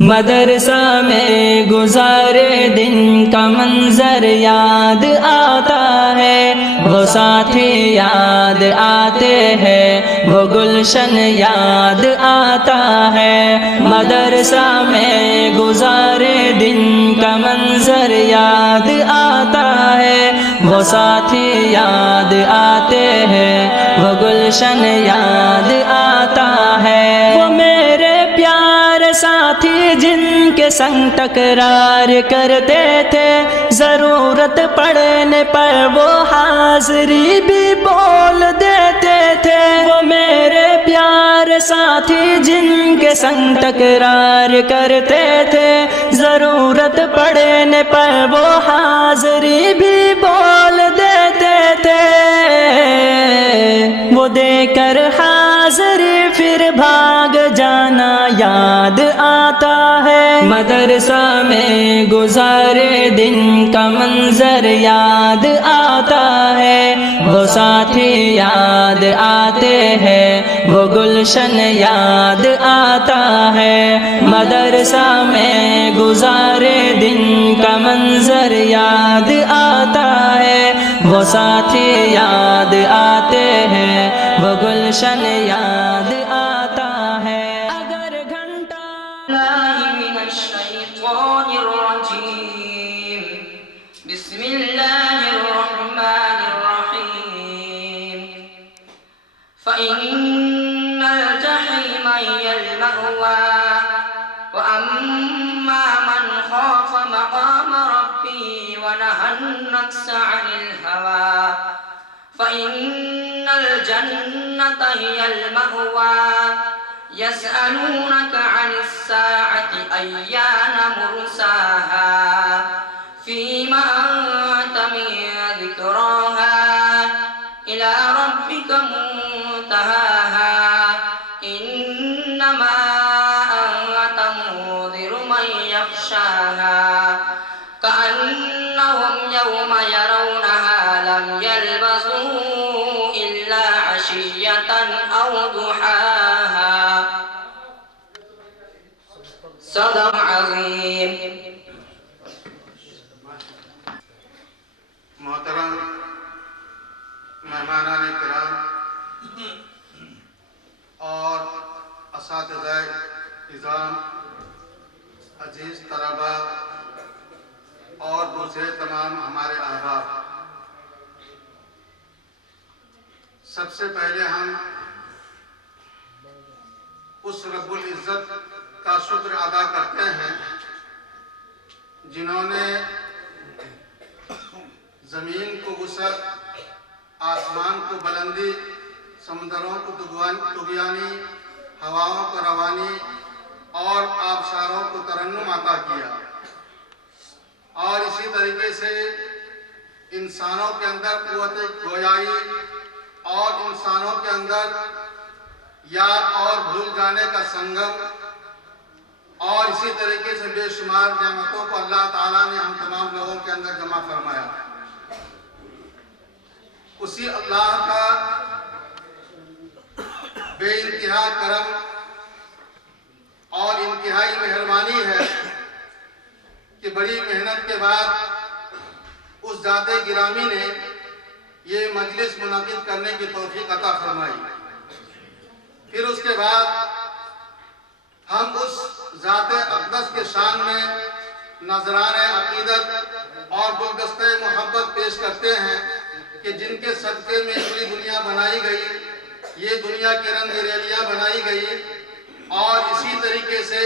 مدرسہ میں گزارے دن کا منظر یاد آتا ہے، وہ ساتھی یاد آتے ہیں، وہ گلشن یاد آتا ہے۔ مدرسہ میں گزارے دن کا منظر یاد آتا ہے، وہ ساتھی یاد آتے ہیں، وہ گلشن یاد آتا ہے۔ وہ میرے پیارے ساتھی جن کے سنگ تکرار کرتے تھے، ضرورت پڑنے پر وہ حاضری بھی بول دیتے تھے۔ وہ میرے پیارے ساتھی جن کے سنگ تکرار کرتے تھے، ضرورت پڑنے پر وہ حاضری بھی بول دیتے تھے۔ وہ دے کر حاضری پھر بھاگ جانا یاد آتا ہے۔ مدرسہ میں گزارے دن کا منظر یاد آتا ہے، وہ ساتھی یاد آتے ہیں، وہ گلشن یاد آتا ہے۔ مدرسہ میں گزارے دن کا منظر یاد آتا ہے، وہ ساتھی یاد آتے ہیں، وہ گلشن یاد آتا ہے۔ اگر گھنٹہ من الشیطان الرجیم بسم اللہ الرحمن الرحیم فإن الجحیم هی المأوى وأما من خاف مقام ربه ونهى النفس عن الهوى فإن الجنة هي المأوى يسألونك عن الساعة أيان مرساها فيما أنت من ذكراها إلى ربك منتهاها إنما أنت منذر من يخشاها كأنهم يوم يرونها لم يلبثوا إلا عشية أو ضحاها صدق عظیم۔ محترم مہمانان کرام اور اساتذہ نظام، عزیز طلباء اور دوسرے تمام ہمارے احباب، سب سے پہلے ہم اس رب العزت کا شکر ادا کرتے ہیں جنہوں نے زمین کو وسعت، آسمان کو بلندی، سمندروں کو طغیانی، ہواؤں کو روانی اور آبشاروں کو ترنم عطا کیا، اور اسی طریقے سے انسانوں کے اندر قوت گویائی اور انسانوں کے اندر یاد اور بھول جانے کا سنگم، اور اسی طریقے سے بے شمار نعمتوں کو اللہ تعالیٰ نے ہم تمام لوگوں کے اندر جمع فرمایا۔ اسی اللہ کا بے انتہا کرم اور انتہائی مہربانی ہے کہ بڑی محنت کے بعد اس ذات گرامی نے یہ مجلس منعقد کرنے کی توفیق عطا فرمائی۔ پھر اس کے بعد ہم اس ذات اقدس کے شان میں نذرانِ عقیدت اور گلدستہ محبت پیش کرتے ہیں کہ جن کے صدقے میں پوری دنیا بنائی گئی، یہ دنیا کی رنگ ریلیاں بنائی گئی، اور اسی طریقے سے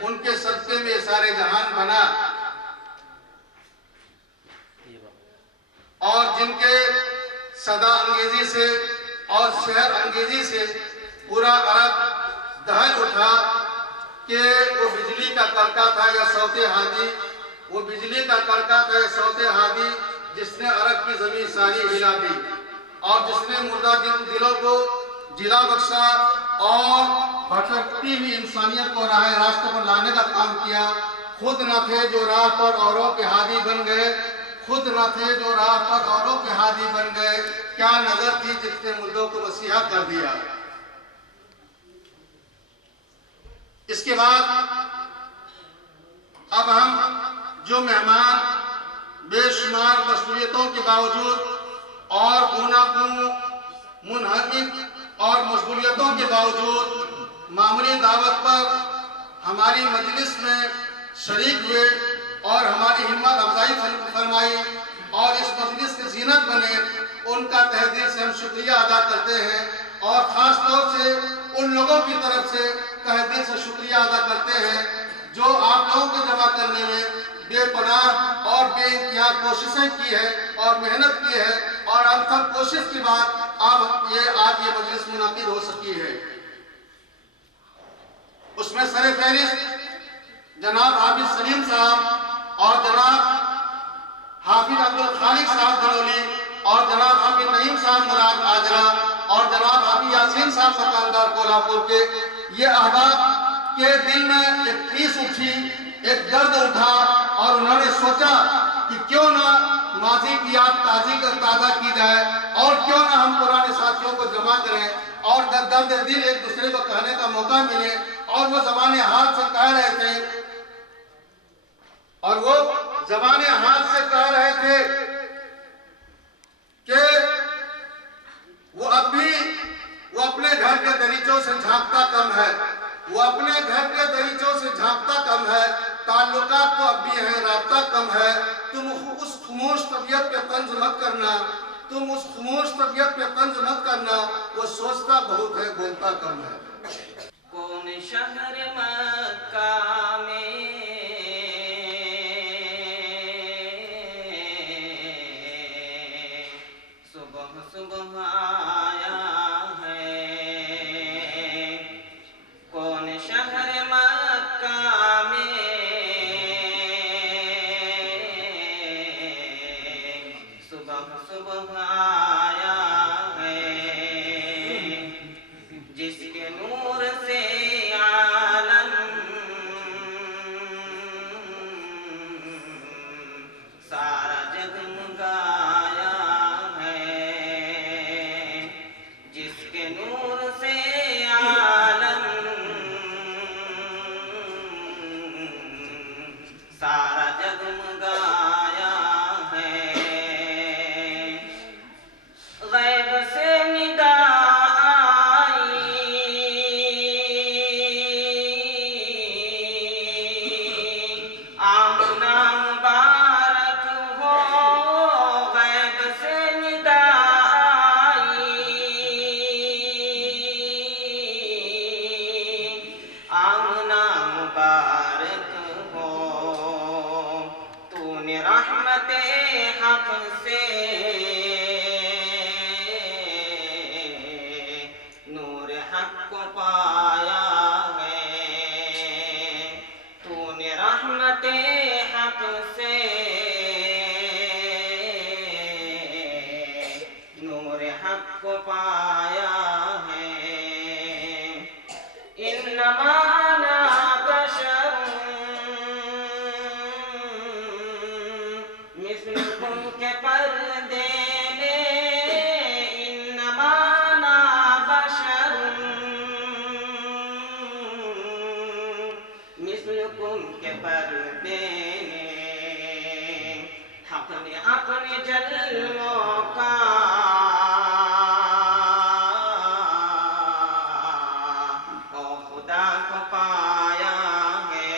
ان کے صدقے میں سارے جہان بنا، اور جن کے صدا انگیزی سے اور شہر انگیزی سے پورا عرب دہل اٹھا کہ وہ بجلی کا کڑکا تھا یا صوت ہادی، وہ بجلی کا کڑکا تھا یا صوت ہادی جس نے عرب کی زمین ساری ہلا دی، اور جس نے مردہ دلوں کو جلا بخشا اور بھٹکتی ہوئی انسانیت کو راہ راستہ پر لانے کا کام کیا۔ خود نہ تھے جو راہ پر اوروں کے ہادی بن گئے، خود نہ تھے جو راہ پر اوروں کے ہادی بن گئے، کیا نظر تھی جس نے مردوں کو مسیحا کر دیا۔ اس کے بعد جو مہمان بے شمار مصروفیتوں کے باوجود اور گوناگون منہمک اور مشغولیتوں کے باوجود معمولی دعوت پر ہماری مجلس میں شریک ہوئے اور ہماری ہمت افزائی فرمائی اور اس مجلس کی زینت بنے، ان کا تہ دل سے ہم شکریہ ادا کرتے ہیں، اور خاص طور سے ان لوگوں کی طرف سے تہ دل سے شکریہ ادا کرتے ہیں جو آپ لوگوں کو جمع کرنے میں بے پناہ اور بے انتہا کوششیں کی ہے اور محنت کی ہے، اور ہم سب کوشش کے بعد آج یہ مجلس منعقد ہو سکی ہے۔ اس میں سر فہرست جناب حافظ سلیم صاحب اور جناب حافظ عبدالخالق صاحب دھڑولی اور جناب حافظ نعیم صاحب مراد آجرا اور جناب حافظ یاسین صاحب مکاندار کولہاپور کے، یہ احباب کے دل میں ایک ٹھیس اٹھی، ایک درد اٹھا، اور انہوں نے سوچا کہ کیوں نہ ماضی کی یاد تازہ کی جائے، اور کیوں نہ ہم پرانے ساتھیوں کو جمع کریں اور درد دل ایک دوسرے کو کہنے کا موقع ملے۔ اور وہ زبان حال سے کہہ رہے تھے کہ وہ اب بھی وہ اپنے گھر کے دریچوں سے جھانکتا کم ہے، وہ اپنے گھر کے دریچوں سے جھانکتا کم ہے، تعلقات تو اب بھی ہیں، رابطہ کم ہے۔ تم اس خاموش طبیعت پہ طنز مت کرنا، تم اس خاموش طبیعت پہ طنز مت کرنا، وہ سوچتا بہت ہے، بولتا کم ہے۔ کون شہر مکہ میں صبح صبح آیا ہے، کون شہر مکہ میں صبح صبح آیا ہے، جس کے نور سے عالم سارا جگمگایا ہے، جس کے نور سے عالم سارا جگمگایا ہے، غیب سے نگاہ آمنہ مبارک ہو، غیب سے نگاہ آمنہ مبارک ہو، تو نے رحمت حق سے نور حق کو پایا ہے، تو نے رحمت حق سے نور حق کو پایا ہے۔ انما انا بشر مثلکم کے پردے میں، انما انا بشر مثلکم کے پردے میں، حق نے اپنے جلووں کا او خدا کو پایا ہے،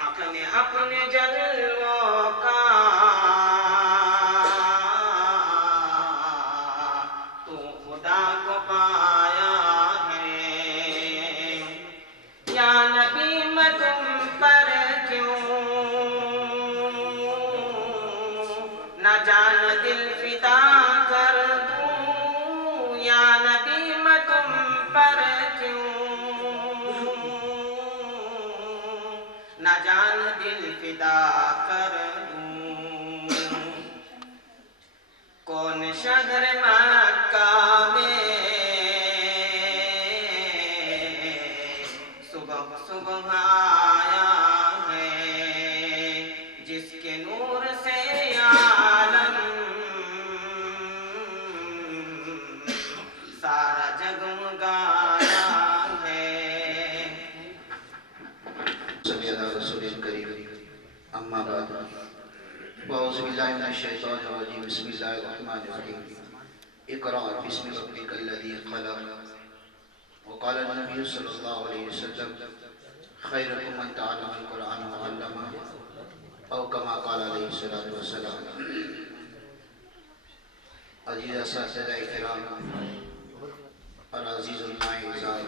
حق نے اپنے جلووں کا تو خدا کو پایا ہے۔ یا نبی میں تم پر کیوں نہ جان دل فدا کر دوں، یا نبی میں تم پر کیوں نہ جان دل فدا کر دوں۔ کون شہر مکہ میں صبح صبح آیا ہے، جس کے نور سے عالم سارا جگمگایا ہے۔ صلی اللہ رسول کریم اما بعد اعوذ باللہ من الشیطان الرجیم بسم اللہ الرحمن الرحیم اقرأ بسم ربک الذی خلق وقال النبی صلی اللہ علیہ وسلم خیرکم من تعلم القرآن وعلمہ او کما قال علیہ الصلوۃ والسلام۔ عزیز اساتذہ کرام اور عزیز الماعزات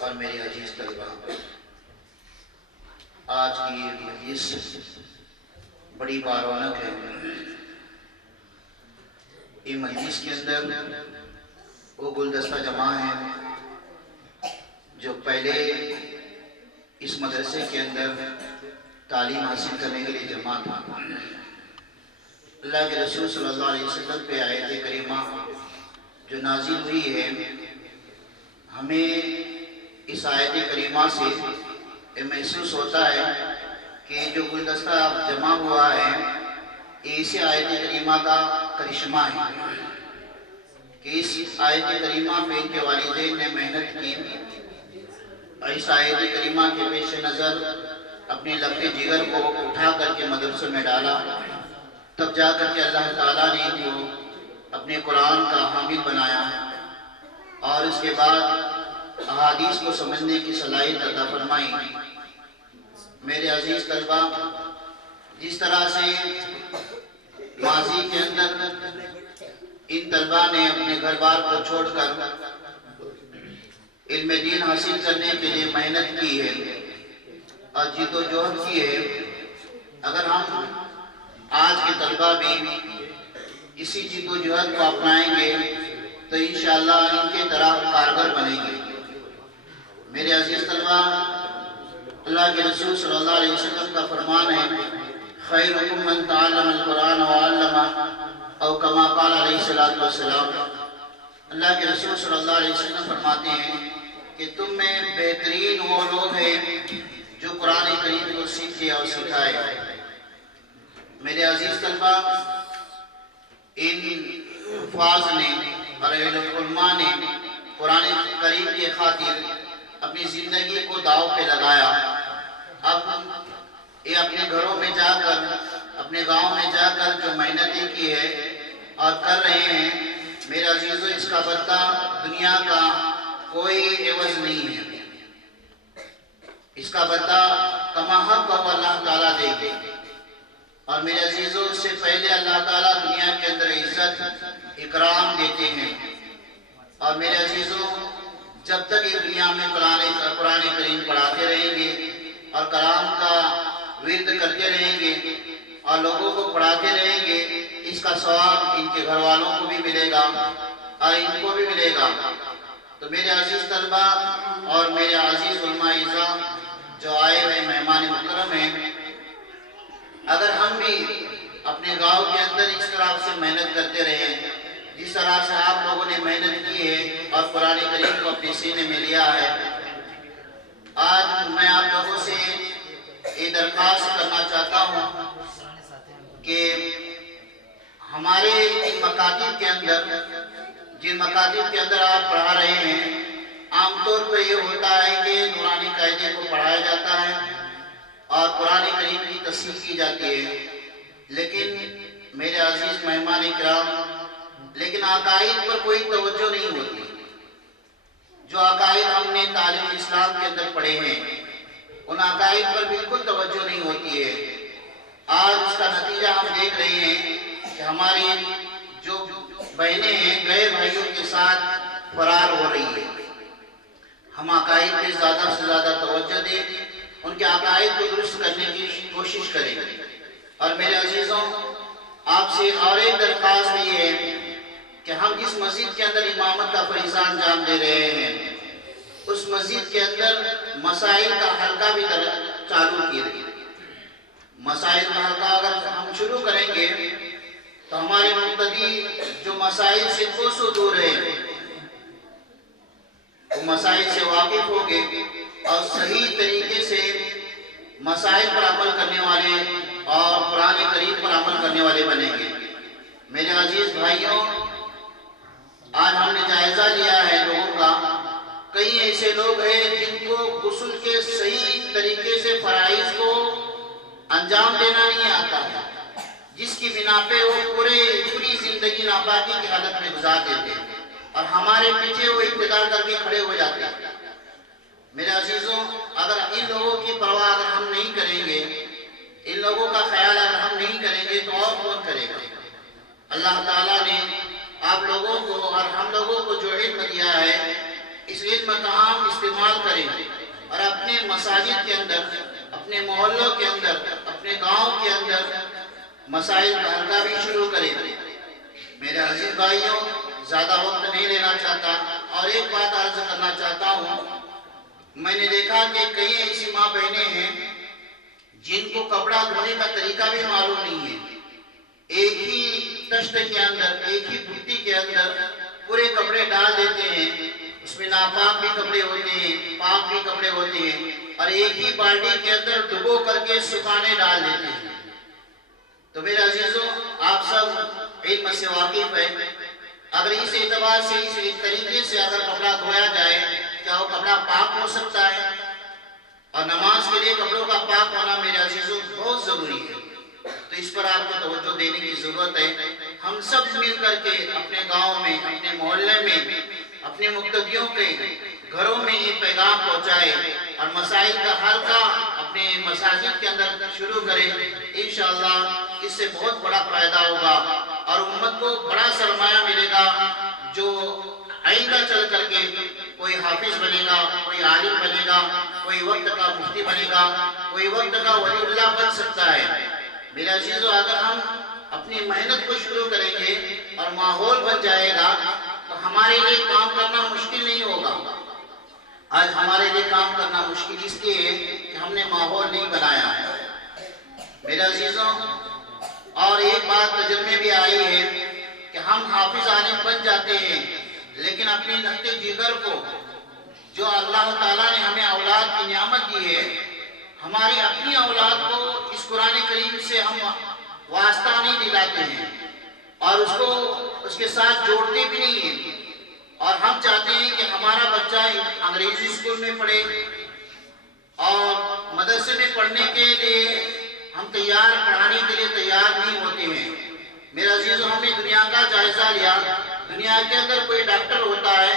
اور میرے عزیز طلبہ، آج کی یہ مجلس بڑی بارونق ہے۔ یہ مجلس کے اندر وہ گلدستہ جمع ہیں جو پہلے اس مدرسے کے اندر تعلیم حاصل کرنے کے لیے جمع تھا۔ اللہ کے رسول صلی اللہ علیہ وسلم پہ آیت کریمہ جو نازل ہوئی ہے، ہمیں اس آیت کریمہ سے محسوس ہوتا ہے کہ جو گلدستہ جمع ہوا ہے یہ اسی آیت کریمہ کا کرشمہ ہے کہ اس آیت کریمہ پہ ان کے والدین نے محنت کی، اور اس آیت کریمہ کے پیش نظر اپنے لب جگر کو اٹھا کر کے مدرسے میں ڈالا، تب جا کر کے اللہ تعالیٰ نے ان کو اپنے قرآن کا حامل بنایا، اور اس کے بعد احادیث کو سمجھنے کی صلاحیت عطا فرمائی۔ میرے عزیز طلبہ، جس طرح سے ماضی کے اندر ان طلبہ نے اپنے گھر بار کو چھوڑ کر علم دین حاصل کرنے کے لیے محنت کی ہے اور جد و جہد کی ہے، اگر ہم آج کے طلبہ بھی اسی جد و جہد کو اپنائیں گے تو انشاءاللہ ان کے طرح کارگر بنیں گے۔ میرے عزیز طلبہ، اللہ کے رسول صلی اللہ علیہ وسلم کا فرمان ہے خیرکم من تعلم القرآن وعلمہ او کما قال علیہ الصلوۃ والسلام۔ اللہ کے رسول صلی اللہ علیہ وسلم فرماتے ہیں کہ تم میں بہترین وہ لوگ ہیں جو قرآن کریم کو سیکھے اور سکھائے۔ میرے عزیز طلبہ، ان حفاظ نے اور علماء نے قرآن کریم کے خاطر اپنی زندگی کو داؤ پہ لگایا۔ اب یہ اپنے گھروں میں جا کر، اپنے گاؤں میں جا کر جو محنتیں کی ہے اور کر رہے ہیں، میرے عزیزو، اس کا بدلہ دنیا کا کوئی عوض نہیں ہے۔ اس کا بدلہ کما حق وہ اللہ تعالیٰ دے گے۔ اور میرے عزیزو، اس سے پہلے اللہ تعالیٰ دنیا کے اندر عزت اکرام دیتے ہیں۔ اور میرے عزیزو، جب تک یہ دنیا میں قرآن کریم پڑھاتے رہیں گے اور کلام کا ورد کرتے رہیں گے اور لوگوں کو پڑھاتے رہیں گے، اس کا ثواب ان کے گھر والوں کو بھی ملے گا اور ان کو بھی ملے گا۔ تو میرے عزیز طلبہ اور میرے عزیز علماء اعزام جو آئے ہوئے مہمان مکرم ہیں، اگر ہم بھی اپنے گاؤں کے اندر اس طرح سے محنت کرتے رہیں جس طرح سے آپ لوگوں نے محنت کی ہے اور قرآن کریم کو اپنے سینے میں لیا ہے، آج میں آپ لوگوں سے یہ درخواست کرنا چاہتا ہوں کہ ہمارے مکاتب کے اندر، جن مکاتب کے اندر آپ پڑھا رہے ہیں، عام طور پر یہ ہوتا ہے کہ نورانی قاعدے کو پڑھایا جاتا ہے اور قرآن کریم کی تفسیر کی جاتی ہے، لیکن میرے عزیز مہمان اکرام، لیکن عقائد پر کوئی توجہ نہیں ہوتی۔ جو عقائد ہم نے تعلیم اسلام کے اندر پڑھے ہیں، ان عقائد پر بالکل توجہ نہیں ہوتی ہے۔ آج اس کا نتیجہ ہم دیکھ رہے ہیں کہ ہماری جو بہنیں ہیں غیر بھائیوں کے ساتھ فرار ہو رہی ہے۔ ہم عقائد پہ زیادہ سے زیادہ توجہ دیں، ان کے عقائد کو درست کرنے کی کوشش کریں۔ اور میرے عزیزوں، آپ سے اور ایک درخواست یہ ہے کہ ہم جس مسجد کے اندر امامت کا فریضہ انجام دے رہے ہیں، اس مسجد کے اندر مسائل کا حلقہ بھی چالو کیے رہے۔ مسائل کا حلقہ اگر ہم شروع کریں گے تو ہمارے مقتدی جو مسائل سے کوسوں دور ہیں، وہ مسائل سے واقف ہوں گے اور صحیح طریقے سے مسائل پر عمل کرنے والے اور قرآن کریم پر عمل کرنے والے بنیں گے۔ میرے عزیز بھائیوں، آج ہم نے جائزہ لیا ہے لوگوں کا، کئی ایسے لوگ ہیں جن کو غسل کے صحیح طریقے سے فرائض کو انجام دینا نہیں آتا ہے، جس کی بنا پہ وہ پوری زندگی ناپاکی کی حالت میں گزار دیتے ہیں اور ہمارے پیچھے وہ اقتدار کر کے کھڑے ہو جاتے ہیں۔ میرے عزیزوں، اگر ان لوگوں کی پرواہ اگر ہم نہیں کریں گے، ان لوگوں کا خیال اگر ہم نہیں کریں گے تو اور کون کرے گا؟ اللہ تعالیٰ نے آپ لوگوں کو اور ہم لوگوں کو جو علم دیا ہے، اس علم کا ہم استعمال کریں اور اپنے مساجد کے اندر، اپنے محلوں کے اندر، اپنے گاؤں کے اندر مسائل کا حل کا بھی شروع کریں۔ میرے عزیز بھائیوں، زیادہ وقت نہیں لینا چاہتا اور ایک بات عرض کرنا چاہتا ہوں۔ میں نے دیکھا کہ کئی ایسی ماں بہنیں ہیں جن کو کپڑا دھونے کا طریقہ بھی معلوم نہیں ہے۔ ایک ہی تشت کے اندر، ایک ہی بھٹی کے اندر پورے کپڑے ڈال دیتے ہیں، اس میں ناپاک بھی کپڑے ہوتے ہیں، پاک بھی کپڑے ہوتے ہیں، اور ایک ہی بالٹی کے اندر ڈبو کر کے سکھانے ڈال دیتے ہیں۔ تو میرے عزیزوں، آپ سب علم سے واقف ہیں، اگر اس اعتبار سے اس طریقے سے اگر کپڑا دھویا جائے، کیا وہ کپڑا پاک ہو سکتا ہے؟ اور نماز کے لیے کپڑوں کا پاک ہونا میرے عزیزوں بہت ضروری ہے، تو اس پر آپ کو توجہ دینے کی ضرورت ہے۔ ہم سب مل کر کے اپنے گاؤں میں، اپنے محلے میں، اپنے مقتدیوں کے گھروں میں یہ پیغام پہنچائے اور مسائل کا حل کا اپنے مساجد کے اندر شروع کریں۔ انشاءاللہ اس سے بہت بڑا فائدہ ہوگا اور امت کو بڑا سرمایہ ملے گا، جو آئندہ چل کر کے کوئی حافظ بنے گا، کوئی عالم بنے گا، کوئی وقت کا مفتی بنے گا، کوئی وقت کا ولی اللہ بن سکتا ہے۔ میرے عزیزو، اگر ہم اپنی محنت کو شروع کریں گے اور ماحول بن جائے گا تو ہمارے لیے کام کرنا مشکل نہیں ہوگا۔ آج ہمارے لیے کام کرنا مشکل اس لیے ہے کہ ہم نے ماحول نہیں بنایا ہے۔ میرے عزیزوں، اور ایک بات نظر میں بھی آئی ہے کہ ہم حافظ عالم بن جاتے ہیں، لیکن اپنے نقطۂ جگر کو، جو اللہ تعالیٰ نے ہمیں اولاد کی نعمت دی ہے، ہماری اپنی اولاد کو اس قرآن کریم سے ہم واسطہ نہیں دلاتے ہیں اور اس کے ساتھ جوڑتے بھی نہیں ہیں، اور ہم چاہتے ہیں کہ ہمارا بچہ انگریزی اسکول میں پڑھے اور مدرسے میں پڑھنے کے لیے ہم پڑھانے کے لیے تیار نہیں ہوتے ہیں۔ میرے عزیزو، ہم نے دنیا کا جائزہ لیا، دنیا کے اندر کوئی ڈاکٹر ہوتا ہے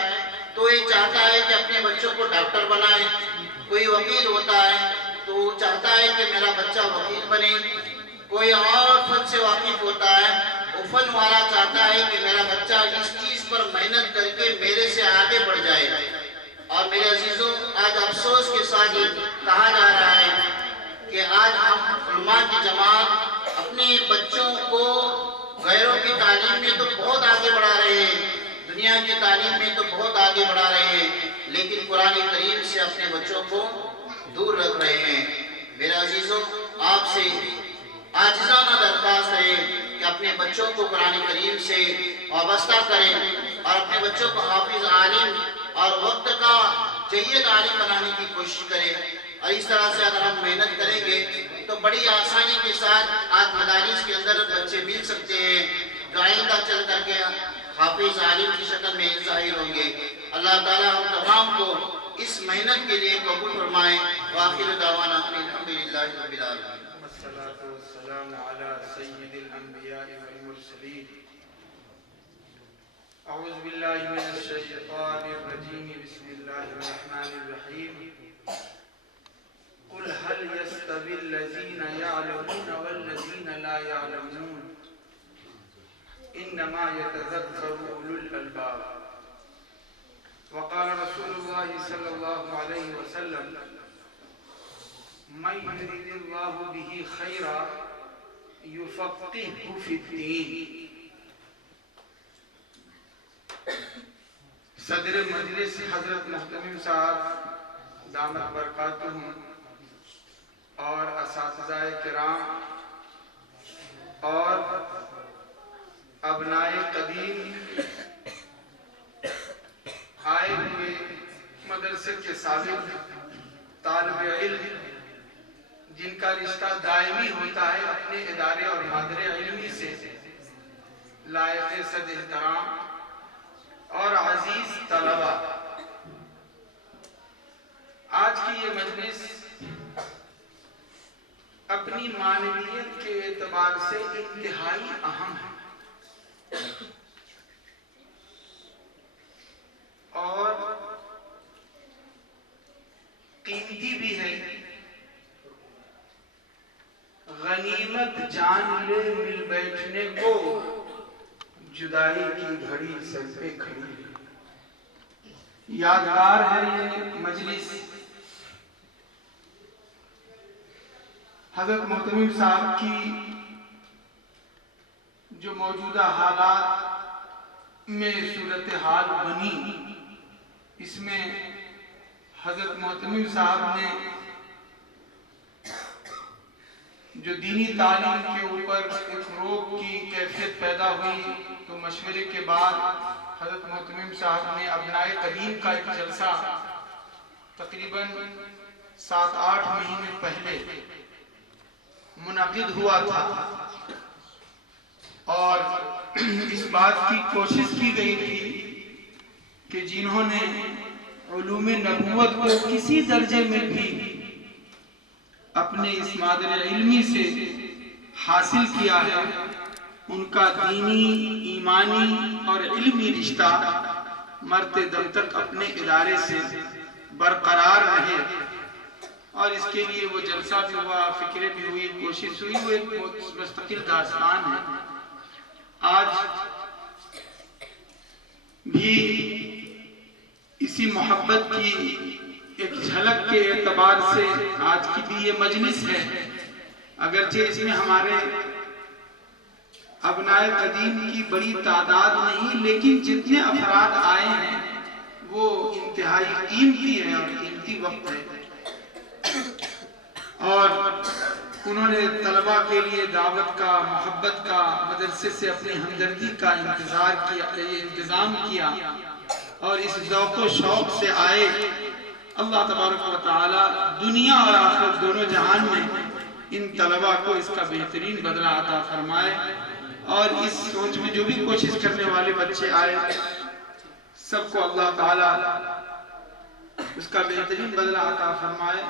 تو یہ چاہتا ہے کہ اپنے بچوں کو ڈاکٹر بنائے، کوئی وکیل ہوتا ہے تو وہ چاہتا ہے کہ میرا بچہ وکیل بنے، کوئی اور فن سے واقف ہوتا ہے، وہ فن والا چاہتا ہے کہ میرا بچہ اس چیز پر محنت کر کے میرے سے آگے بڑھ جائے۔ اور میرے عزیزوں، آج افسوس کے ساتھ یہ کہا جا رہا ہے کہ آج ہم علماء کی جماعت اپنے بچوں کو غیروں کی تعلیم میں تو بہت آگے بڑھا رہے ہیں، دنیا کی تعلیم میں تو بہت آگے بڑھا رہے ہیں، لیکن قرآن کریم سے اپنے بچوں کو دور رکھ رہے ہیں۔ میرے عزیزوں، آپ سے عاجزانہ درخواست ہے کہ اپنے بچوں کو قرآن کریم سے وابستہ کریں اور اپنے بچوں کو حافظ عالم اور وقت کا جید عالم بنانے کی کوشش کریں، اور اس طرح سے اگر ہم محنت کریں گے تو بڑی آسانی کے ساتھ آج مدارس کے اندر بچے مل سکتے ہیں جو آئندہ چل کر کے حافظ عالم کی شکل میں ظاہر ہوں گے۔ اللہ تعالیٰ ہم تمام کو اس محنت کے لیے قبول فرمائے۔ وآخر دعوانا الحمدللہ رب العالمین۔ والصلاة والسلام على سيد الأنبياء والمرسلين. أعوذ بالله من الشيطان الرجيم. بسم الله الرحمن الرحيم. قل هل يستوي الذين يعلمون والذين لا يعلمون إنما يتذكر أولو الألباب. وقال رسول الله صلى الله عليه وسلم: من يريد الله به خيرا يفقهه في الدين. صدر مجلس حضرت محتمم صاحب دامت برکاتہم اور اساتذہ کرام اور ابنائے قدیم آئے ہوئے مدرسے کے سابق طالب علم جن کا رشتہ دائمی ہوتا ہے اپنے ادارے اور مادر علمی سے، لائق صد احترام اور عزیز طلبہ، آج کی یہ مجلس اپنی معنویت کے اعتبار سے انتہائی اہم ہے اور قیمتی بھی ہے۔ غنیمت جان لے مل بیٹھنے کو، جدائی کی گھڑی سر پہ کھڑی ہے۔ یادگار ہے یہ مجلس حضرت محتمم صاحب کی جو موجودہ حالات میں صورتحال بنی، اس میں حضرت محتمم صاحب نے جو دینی تعلیم کے اوپر ایک روک کی کیفیت پیدا ہوئی، تو مشورے کے بعد حضرت محتمم صاحب نے ابنائے قدیم کا ایک جلسہ تقریباً 7-8 مہینے پہلے منعقد ہوا تھا، اور اس بات کی کوشش کی گئی تھی کہ جنہوں نے علوم نبوت کو کسی درجے میں بھی اپنے اس مادر علمی سے حاصل کیا ہے، ان کا دینی، ایمانی اور علمی رشتہ مرتے دم تک اپنے ادارے سے برقرار رہے۔ اور اس کے لیے وہ جلسہ بھی ہوا، فکریں بھی ہوئی، کوشش ہوئی، وہ ایک مستقل داستان ہے۔ آج بھی اسی محبت کی ایک جھلک کے اعتبار سے آج کی بھی یہ مجلس ہے، اگرچہ اس میں ہمارے ابنائے قدیم کی بڑی تعداد نہیں، لیکن جتنے افراد آئے ہیں وہ انتہائی قیمتی ہے اور قیمتی وقت ہے، اور انہوں نے طلباء کے لیے دعوت کا، محبت کا، مدرسے سے اپنی ہمدردی کا انتظام کیا، اور اس ذوق و شوق سے آئے۔ اللہ تبارک و تعالی دنیا اور آخرت دونوں جہان میں ان طلباء کو اس کا بہترین بدلہ عطا فرمائے، اور اس سوچ میں جو بھی کوشش کرنے والے بچے آئے سب کو اللہ تعالی اس کا بہترین بدلہ عطا فرمائے۔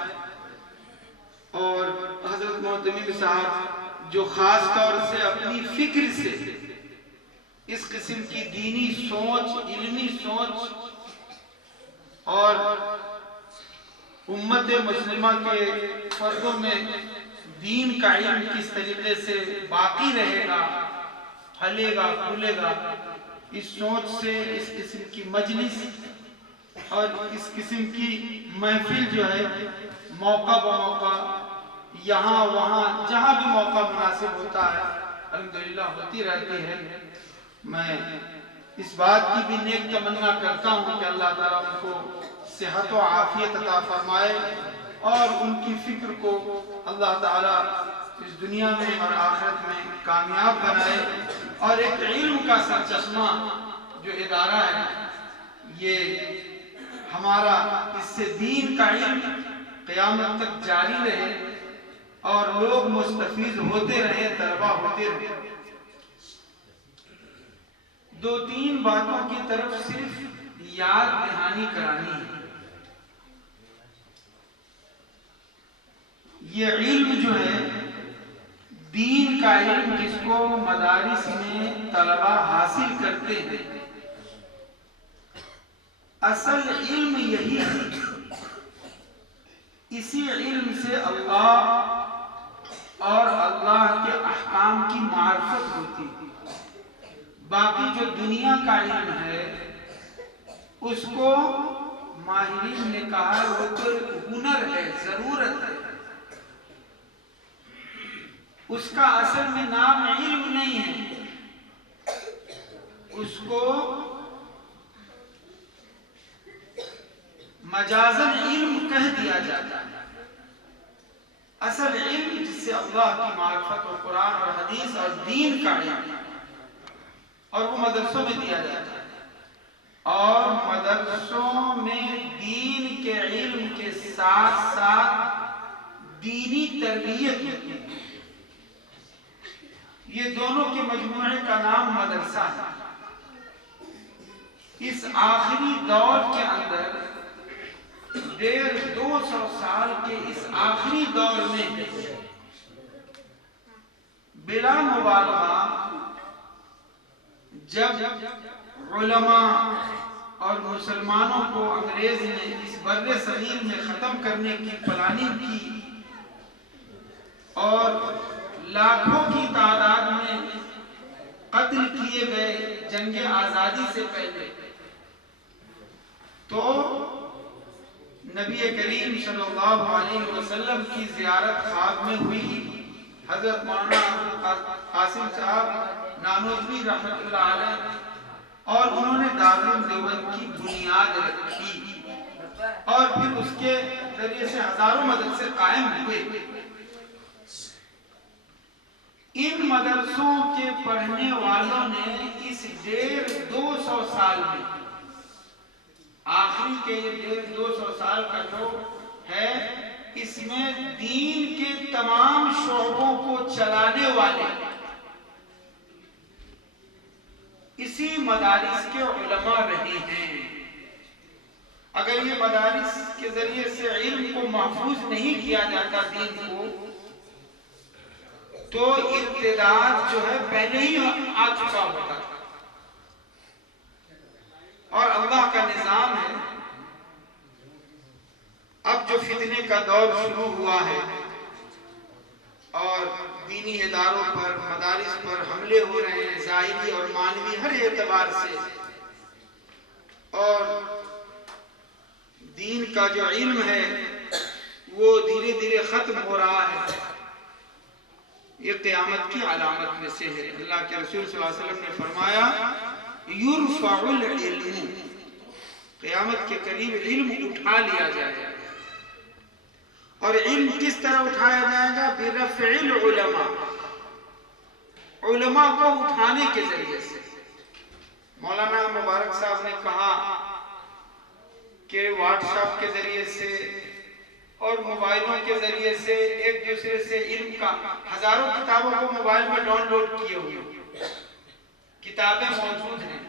اور حضرت محتمم صاحب جو خاص طور سے اپنی فکر سے اس قسم کی دینی سوچ، علمی سوچ اور امت مسلمہ کے فردوں میں دین کا علم کس طریقے سے باقی رہے گا، پھلے گا، پھولے گا، اس سوچ سے اس قسم کی مجلس اور اس قسم کی محفل جو ہے موقع بموقع یہاں وہاں جہاں بھی موقع مناسب ہوتا ہے الحمدللہ ہوتی رہتی ہے۔ میں اس بات کی بھی نیک تمنا کرتا ہوں کہ اللہ تعالیٰ ان کو صحت و عافیت عطا فرمائے، اور ان کی فکر کو اللہ تعالیٰ اس دنیا میں اور آخرت میں کامیاب بنائے، اور ایک علم کا سرچشمہ جو ادارہ ہے یہ ہمارا اس سے دین کا علم قیامت تک جاری رہے اور لوگ مستفید ہوتے رہے، طلباء ہوتے رہے۔ 2-3 باتوں کی طرف صرف یاد دہانی کرانی ہے۔ یہ علم جو ہے دین کا علم جس کو مدارس میں طلباء حاصل کرتے ہیں، اصل علم یہی ہے۔ اسی علم سے اللہ اور اللہ کے احکام کی معرفت ہوتی ہے۔ باقی جو دنیا کا علم ہے اس کو ماہرین نے کہا وہ تو ہنر ہے، ضرورت ہے، اس کا اصل میں نام علم نہیں ہے، اس کو مجازاً علم کہہ دیا جاتا ہے۔ اصل علم جس سے اللہ کی معرفت اور قرآن اور حدیث اور دین کا علم، اور وہ مدرسوں میں دیا جاتا ہے، اور مدرسوں میں دین کے علم کے ساتھ ساتھ دینی تربیت ہوتی ہے۔ یہ دونوں کے مجموعے کا نام مدرسہ ہے۔ اس آخری دور کے اندر 150-200 سال کے اس آخری دور میں بلا مبالغہ جب علماء اور مسلمانوں کو انگریز نے اس بر صغیر میں ختم کرنے کی پلاننگ کی اور لاکھوں کی تعداد میں قتل کیے گئے جنگ آزادی سے پہلے، تو نبی کریم صلی اللہ علیہ وسلم کی زیارت خواب میں ہوئی۔ حضرت مولانا قاسم صاحب نانوتوی رحمۃ اللہ علیہ، اور انہوں نے دارالعلوم دیوبند کی بنیاد رکھی اور پھر اس کے ذریعے سے ہزاروں مدرسے قائم ہوئے۔ ان مدرسوں کے پڑھنے والوں نے اس 150-200 سال میں، آخری کے یہ 150-200 سال کا جو ہے، اس میں دین کے تمام شعبوں کو چلانے والے اسی مدارس کے علماء رہے ہیں۔ اگر یہ مدارس کے ذریعے سے علم کو محفوظ نہیں کیا جاتا دین کو، تو ارتداد جو ہے پہلے ہی آ چکا ہوتا، اور اللہ کا نظام ہے اب جو فتنے کا دور شروع ہوا ہے اور دینی اداروں پر، مدارس پر حملے ہو رہے ہیں ظاہری اور معنوی ہر اعتبار سے، اور دین کا جو علم ہے وہ دھیرے دھیرے ختم ہو رہا ہے، یہ قیامت کی علامت میں سے ہے۔ اللہ کے رسول صلی اللہ علیہ وسلم نے فرمایا یرفع العلم، قیامت کے قریب علم اٹھا لیا جائے گا۔ اور علم کس طرح اٹھایا جائے گا؟ برفع العلماء، علماء کو اٹھانے کے ذریعے سے۔ مولانا مبارک صاحب نے کہا کہ واٹس ایپ کے ذریعے سے اور موبائلوں کے ذریعے سے ایک دوسرے سے علم کا، ہزاروں کتابوں کو موبائل میں ڈاؤن لوڈ کیے ہوئے، کتابیں موجود ہیں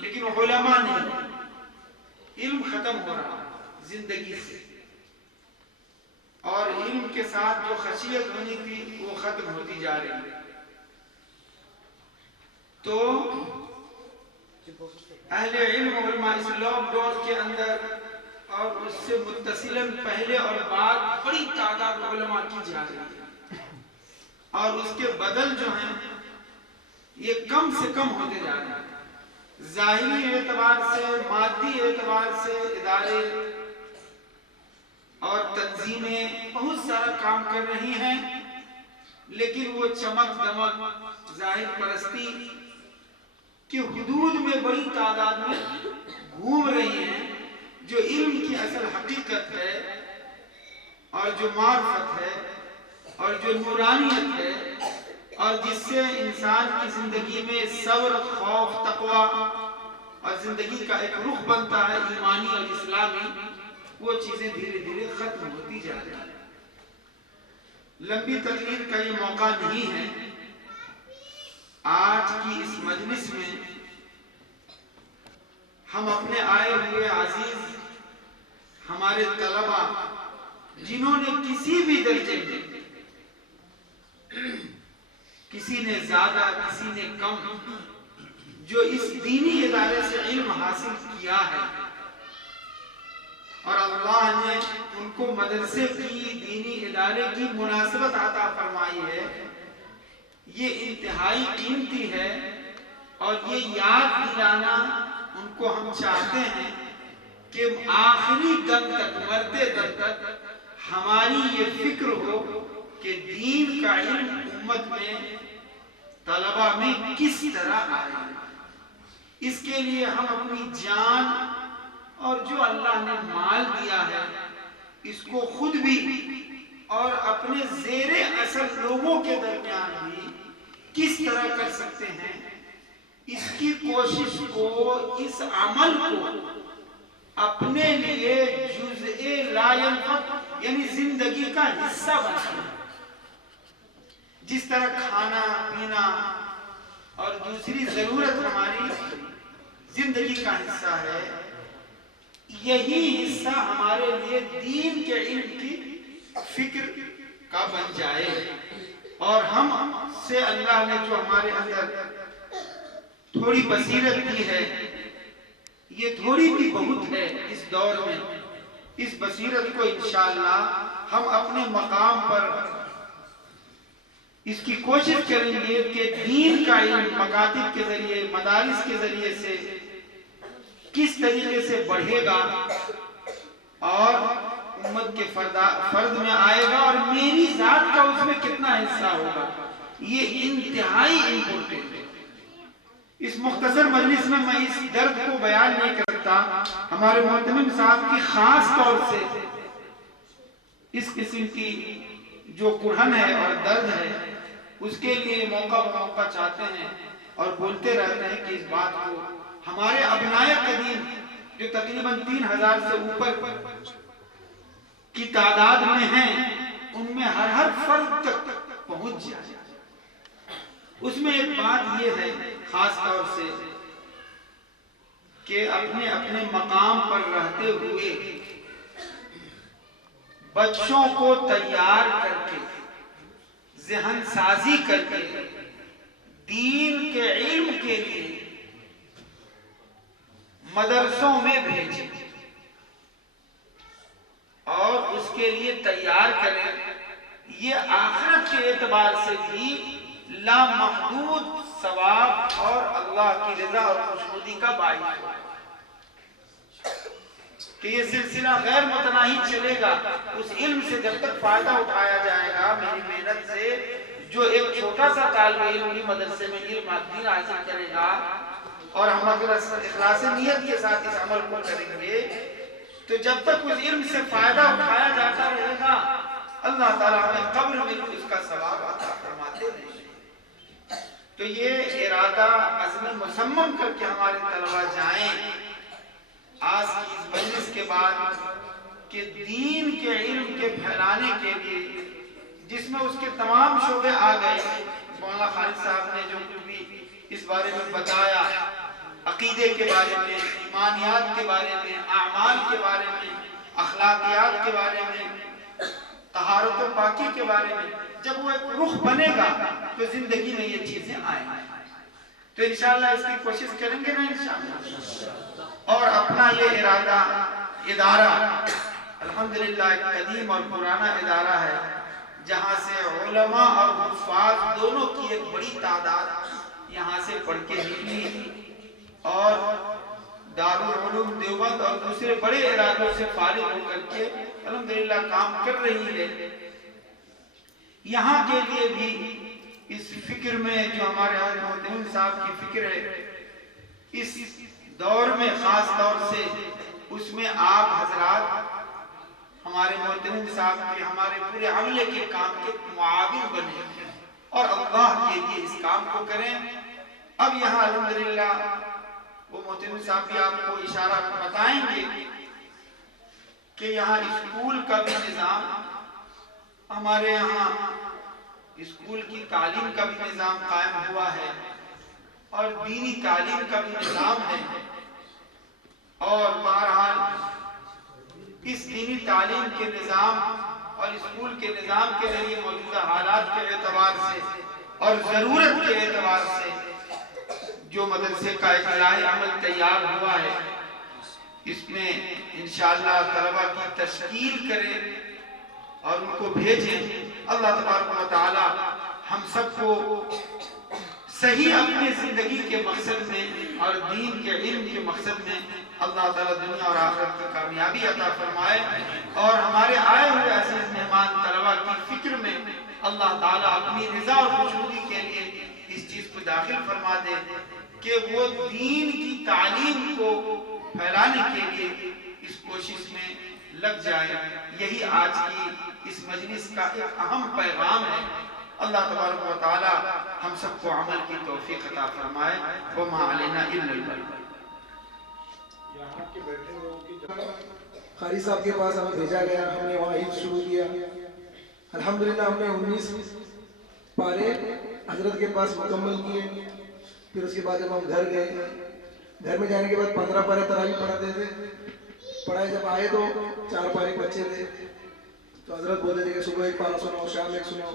لیکن علماء نہیں، علم ختم ہو رہا زندگی سے، اور علم کے ساتھ جو خشیت ہونی تھی وہ ختم ہوتی جا رہی ہے۔ تو اہل علم علماء اس لاک ڈاؤن کے اندر اور اس سے متصلاً پہلے اور بعد بڑی تعداد علماء کی جا رہی ہے، اور اس کے بدل جو ہیں یہ کم سے کم ہوتے جا رہے ہیں۔ ظاہری اعتبار سے، مادی اعتبار سے ادارے اور تنظیمیں بہت سارا کام کر رہی ہیں، لیکن وہ چمک دمک ظاہر پرستی کی حدود میں بڑی تعداد میں گھوم رہی ہیں۔ جو علم کی اصل حقیقت ہے اور جو معرفت ہے اور جو نورانیت ہے اور جس سے انسان کی زندگی میں صبر، خوف، تقوی اور زندگی کا ایک رخ بنتا ہے ایمانی اور اسلامی، وہ چیزیں دھیرے دھیرے ختم ہوتی جا رہی ہیں۔ لمبی تقریر کا یہ موقع نہیں ہے۔ آج کی اس مجلس میں ہم اپنے آئے ہوئے عزیز ہمارے طلبہ جنہوں نے کسی بھی درجے میں، کسی نے زیادہ کسی نے کم، جو اس دینی ادارے سے علم حاصل کیا ہے اور اللہ نے ان کو مدرسے کی، دینی ادارے کی مناسبت عطا فرمائی ہے، یہ انتہائی قیمتی ہے، اور یہ یاد دلانا ان کو ہم چاہتے ہیں کہ آخری دم تک، مرتے دم تک ہماری یہ فکر ہو کہ دین کا علم امت میں، طلبہ میں کس طرح آئے۔ اس کے لیے ہم اپنی جان اور جو اللہ نے مال دیا ہے اس کو خود بھی اور اپنے زیر اثر لوگوں کے درمیان بھی کس طرح کر سکتے ہیں، اس کی کوشش کو، اس عمل کو اپنے لیے جزء لا ينفق یعنی زندگی کا حصہ بنانا۔ جس طرح کھانا پینا اور دوسری ضرورت ہماری زندگی کا حصہ ہے، یہی حصہ ہمارے لیے دین کے علم کی فکر کا بن جائے، اور ہم سے اللہ نے جو ہمارے اندر تھوڑی بصیرت دی ہے، یہ تھوڑی بھی بہت ہے اس دور میں، اس بصیرت کو انشاءاللہ ہم اپنے مقام پر اس کی کوشش کریں گے کہ دین کا علم مکاتب کے ذریعے، مدارس کے ذریعے سے کس طریقے سے بڑھے گا اور امت کے فرد میں آئے گا، اور میری ذات کا اس میں کتنا حصہ ہوگا، یہ انتہائی امپورٹنٹ ہے۔ اس مختصر مجلس میں اس درد کو بیان نہیں کر سکتا۔ ہمارے معتمم صاحب کی خاص طور سے اس قسم کی جو کڑھن ہے اور درد ہے، اس کے لیے موقع چاہتے ہیں اور بولتے رہتے ہیں کہ اس بات کو ہمارے ابنائے قدیم جو تقریباً 3000 سے اوپر کی تعداد میں ہیں، ان میں ہر فرد تک پہنچ جائے۔ اس میں ایک بات یہ ہے خاص طور سے کہ اپنے اپنے مقام پر رہتے ہوئے بچوں کو تیار کر کے، ذہن سازی کر کے دین کے علم کے لیے مدرسوں میں بھیجیں اور اس کے لیے تیار کریں۔ یہ آخرت کے اعتبار سے بھی لامحدود ثواب اور اللہ کی رضا اور خوشنودی کا باعث ہے کہ یہ سلسلہ غیر متناہی چلے گا۔ اس علم سے جب تک فائدہ اٹھایا جائے گا، میری محنت سے جو ایک چھوٹا سا طالب علم بھی مدرسے میں علم دین حاصل کرے گا، اور ہم اگر اخلاص نیت کے ساتھ اس عمل کو کریں گے، تو جب تک اس علم سے فائدہ اٹھایا جاتا رہے گا، اللہ تعالیٰ ہمیں قبر میں بھی اس کا ثواب عطا فرماتے رہیں گے۔ تو یہ ارادہ عزم مصمم کر کے ہمارے طلبہ جائیں آج کی اس مجلس کے بعد کہ دین کے علم کے پھیلانے کے لیے، جس میں اس کے تمام شعبے آ گئے۔ مولانا خالد صاحب نے جو کچھ بھی اس بارے میں بتایا، عقیدے کے بارے میں، ایمانیات کے بارے میں، اعمال کے بارے میں، اخلاقیات کے بارے میں، طہارت و پاکی کے بارے میں، جب وہ ایک رخ بنے گا تو زندگی میں یہ چیزیں آئیں گی۔ تو انشاءاللہ اس کی کوشش کریں گے نا انشاءاللہ، اور اپنا یہ ادارہ الحمدللہ ایک قدیم اور پرانا ادارہ ہے، جہاں سے علماء اور حفاظ دونوں کی ایک بڑی تعداد یہاں سے پڑھ کے نکلی اور دارالعلوم دیوبند اور دوسرے بڑے اداروں سے فارغ ہو کر کے الحمدللہ کام کر رہی ہے۔ یہاں کے لیے بھی اس فکر میں جو ہمارے معتمم صاحب کی فکر ہے، اس دور میں خاص طور سے اس میں آپ حضرات ہمارے معتمم صاحب کے، ہمارے پورے عملے کے کام کے معاون بنے اور اللہ کے لیے اس کام کو کریں۔ اب یہاں الحمدللہ وہ معتمم صاحب بھی آپ کو اشارہ بتائیں گے کہ یہاں اسکول کا بھی نظام، ہمارے یہاں اسکول کی تعلیم کا بھی نظام قائم ہوا ہے اور دینی تعلیم کا بھی نظام ہے، اور بہرحال اس دینی تعلیم کے نظام اور اسکول کے نظام کے ذریعے موجودہ حالات کے اعتبار سے اور ضرورت کے اعتبار سے جو مدرسے کا ایک الہی عمل تیار ہوا ہے، اس میں انشاءاللہ طلبہ کی تشکیل کریں اور ان کو بھیجیں۔ اللہ تبارک و تعالی ہم سب کو صحیح اپنے زندگی کے مقصد میں اور دین کے علم کے مقصد میں اللہ تعالیٰ دنیا اور آخرت کی کامیابی عطا فرمائے، اور ہمارے آئے ہوئے عزیز مہمان طلبہ کی فکر میں اللہ تعالیٰ اپنی رضا اور خوشنودی کے لیے اس چیز کو داخل فرما دے کہ وہ دین کی تعلیم کو پھیلانے کے لیے اس کوشش میں لگ جائے۔ یہی آج کی اس مجلس کا ایک اہم پیغام ہے۔ اللہ تبارک و تعالی ہم سب کو عمل کی توفیق عطا فرمائے۔ وما علینا الا البلاغ۔ قاری صاحب کے پاس ہمیں بھیجا گیا، ہم نے وہاں عید شروع کیا۔ الحمدللہ ہم نے 19 پارے حضرت کے پاس مکمل کیے۔ پھر اس کے بعد جب ہم گھر گئے، گھر میں جانے کے بعد 15 پارے تراویح پڑھاتے تھے۔ پڑھائے جب آئے تو 4 پارے بچے تھے، تو حضرت بولتے تھے کہ صبح ایک پارہ سناؤ، شام ایک سناؤ۔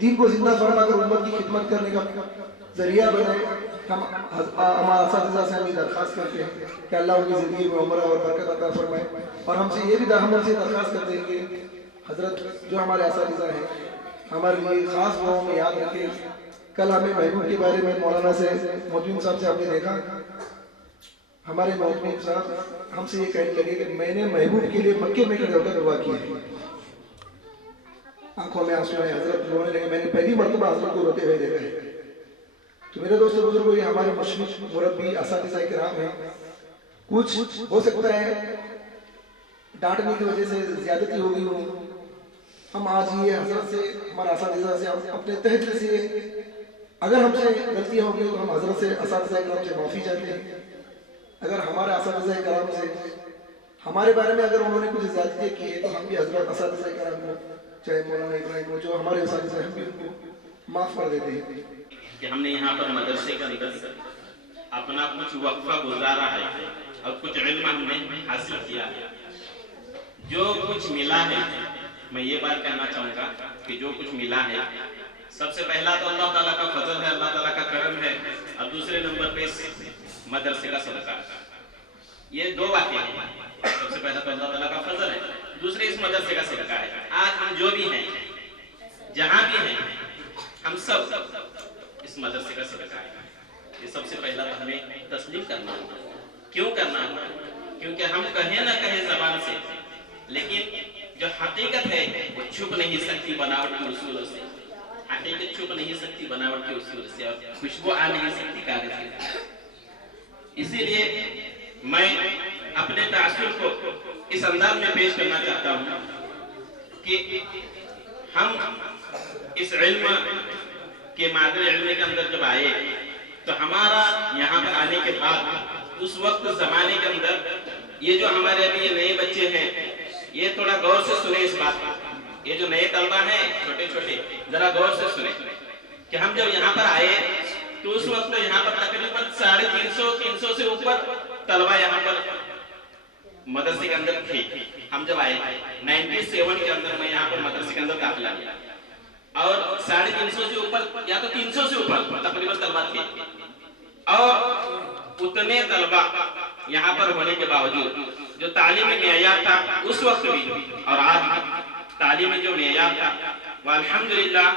دین کو زندہ فرما کر امت کی خدمت کرنے کا ذریعہ بنے. ہم ہمارے اساتذہ سے ہم یہ درخواست کرتے ہیں کہ اللہ ان کی زندگی میں عمر اور برکت عطا فرمائے. اور ہم سے یہ بھی درخواست کرتے ہیں کہ حضرت جو ہمارے اساتذہ ہیں ہمارے لیے خاص دعاؤں میں یاد رکھیں. کل ہمیں محبوب کے بارے میں مولانا سے مودودین صاحب سے ہم نے دیکھا, ہمارے مودودین صاحب ہم سے یہ کہنے لگے کہ میں نے محبوب کے لیے مکے میں کھڑے ہو کر دعا کی ہے. آنکھوں میں آنسو ہیں, حضرت رونے لگے. میں نے پہلی مرتبہ حضرت کو روتے ہوئے دیکھا ہے. تو میرے دوستوں بزرگوں, یہ ہمارے مشرق مربی اساتذہ کرام ہیں. کچھ ہو سکتا ہے ڈانٹنے کی وجہ سے زیادتی ہو گئی ہو. ہم آج یہ حضرت سے, ہمارے اساتذہ سے اپنے تہ دل سے اگر ہم سے غلطیاں ہو گئی تو ہم حضرت سے اساتذہ کرام سے معافی چاہتے ہیں. اگر ہمارے اساتذہ کرام سے ہمارے بارے میں اگر انہوں نے کچھ زیادتی کی ہے تو ہم بھی حضرت اساتذہ کرام کو, چاہے مولانا ابراہیم ہو, جو ہمارے اساتذہ ہم بھی ان کو معاف کر دیتے ہیں. کہ ہم نے یہاں پر مدرسے کے اندر اپنا کچھ وقفہ گزارا ہے اور کچھ علم ہم نے حاصل کیا ہے. جو کچھ ملا ہے, میں یہ بات کہنا چاہوں گا کہ جو کچھ ملا ہے سب سے پہلا تو اللہ تعالیٰ کا فضل ہے, اللہ تعالیٰ کا کرم ہے, اور دوسرے نمبر پہ اس مدرسے کا صدقہ. یہ دو باتیں ہیں. سب سے پہلا تو اللہ تعالیٰ کا فضل ہے, دوسرے اس مدرسے کا صدقہ ہے. آج ہم جو بھی ہیں, جہاں بھی ہیں, ہم سب اس مدرسے کا صدقہ ہے. یہ سب سے پہلا تو ہمیں تسلیم کرنا ہوگا. کیوں کرنا ہوگا؟ کیونکہ ہم کہیں نہ کہیں زبان سے, لیکن جو حقیقت ہے وہ چھپ نہیں سکتی بناوٹ کے اصولوں سے. حقیقت چھپ نہیں سکتی بناوٹ کے اصول سے, اور خوشبو آ نہیں سکتی کاغذ کے. اسی لیے میں اپنے تاثر کو اس انداز میں پیش کرنا چاہتا ہوں کہ ہم اس علم کے مادر علم کے اندر جب آئے تو ہمارا یہاں پر آنے کے بعد اس وقت زمانے کے اندر یہ جو ہمارے ابھی یہ نئے بچے ہیں, یہ تھوڑا غور سے سنیں اس بات کو. یہ جو نئے طلبہ ہیں چھوٹے چھوٹے, ذرا غور سے سنیں کہ ہم جب یہاں پر آئے تو اس وقت یہاں پر تقریباً 350 سے اوپر طلبہ یہاں پر مدرسے کے اندر تھے. ہم جب آئے 97 کے اندر میں یہاں پر مدرسے کے اندر داخلہ لیا, اور 350 سے اوپر یا تو 300 سے اوپر تقریباً طلبہ تھے. اور اتنے طلبہ یہاں پر ہونے کے باوجود جو تعلیمی معیار تھا اس وقت بھی اور آج بھی, تعلیمی جو معیار تھا وہ الحمدللہ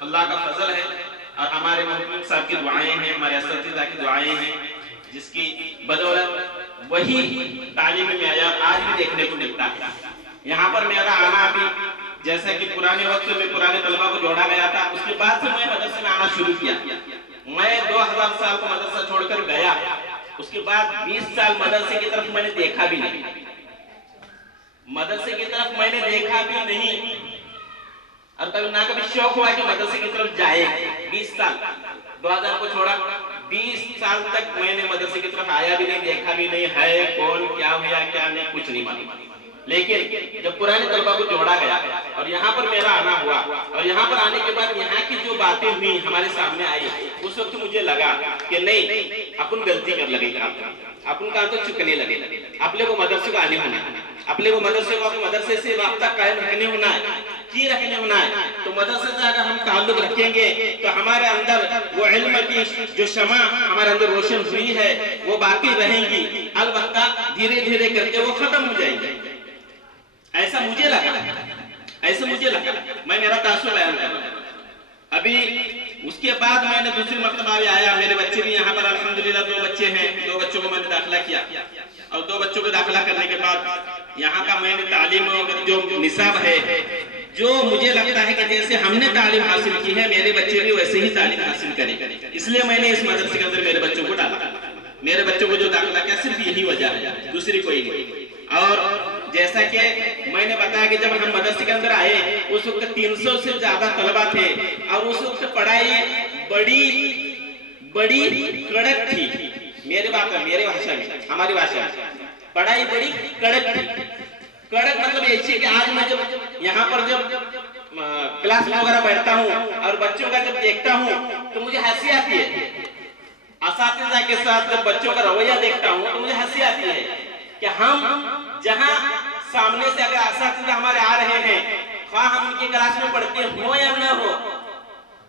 اللہ کا فضل ہے, اور ہمارے محمد صاحب کی دعائیں ہیں, ہمارے اساتذہ کی دعائیں ہیں, جس کی بدولت وہی تعلیمی معیار آج بھی دیکھنے کو ملتا ہے. یہاں پر میرا آنا بھی جیسا کہ پرانے وقت میں پرانے طلبہ کو جوڑا گیا تھا, اس کے بعد سے میں مدرسے میں آنا شروع کیا. میں 2000 سال کو مدرسہ چھوڑ کر گیا, اس کے بعد 20 سال مدرسے کی طرف میں نے دیکھا بھی نہیں. مدرسے کی طرف میں نے دیکھا بھی نہیں, اور کبھی نہ کبھی شوق ہوا کہ مدرسے کی طرف جائے. 20 سال 2000 کو چھوڑا, 20 سال تک میں نے مدرسے کی طرف آیا بھی نہیں, دیکھا بھی نہیں, ہے کون, کیا ہوا, کیا نہیں, کچھ نہیں معلوم. لیکن جب پرانے طلبہ کو جوڑا گیا اور یہاں پر میرا آنا ہوا, اور یہاں پر آنے کے بعد یہاں کی جو باتیں ہوئی ہمارے سامنے آئی, اس وقت مجھے لگا کہ نہیں, اپن غلطی کر لگے گا, اپن کہاں تو چکنے لگے. اپنے کو مدرسے کو آنے ہونا ہے, اپنے کو مدرسے کو مدرسے سے رابطہ قائم رکھنے ہونا ہے, کی رکھنے ہونا ہے. تو مدرسے سے اگر ہم تعلق رکھیں گے تو ہمارے اندر وہ علم کی جو شمع ہمارے اندر روشن ہوئی ہے وہ باقی رہیں گی. البتہ دھیرے دھیرے کر کے وہ ختم ہو جائیں گے. ایسا مجھے لگا, میں میرا تاثر بیان کر رہا ہوں. ابھی اس کے بعد میں نے دوسری مرتبہ بھی آیا, میرے بچے بھی یہاں پر الحمدللہ 2 بچے ہیں, 2 بچوں کو میں نے داخلہ کیا, اور 2 بچوں کو داخلہ کرنے کے بعد یہاں کا میں نے تعلیم جو نصاب ہے, جو مجھے لگتا ہے کہ جیسے ہم نے تعلیم حاصل کی ہے میرے بچے بھی ویسے ہی تعلیم حاصل کریں, اس لیے میں نے اس مدرسے کے اندر میرے بچوں کو ڈالا. میرے بچوں کو جو داخلہ کیا صرف یہی وجہ ہے, دوسری کوئی نہیں. اور جیسا کہ میں نے بتایا کہ جب ہم مدرسے کے اندر آئے اس وقت 300 سے زیادہ طلبہ تھے, اور اس وقت پڑھائی بڑی کڑک تھی. میرے بھاشا میں, ہماری بھاشا میں پڑھائی بڑی کڑک تھی. کڑک مطلب ایسی کہ آج میں جب یہاں پر جب کلاس میں وغیرہ بیٹھتا ہوں اور بچوں کا جب دیکھتا ہوں تو مجھے ہنسی آتی ہے. اساتذہ کے ساتھ جب بچوں کا رویہ دیکھتا ہوں تو مجھے ہنسی آتی ہے کہ ہم جہاں سامنے سے اگر اساتذہ ہمارے آ رہے ہیں, خواہ ہم ان کی کلاس میں پڑھتے ہوں یا نہ ہو,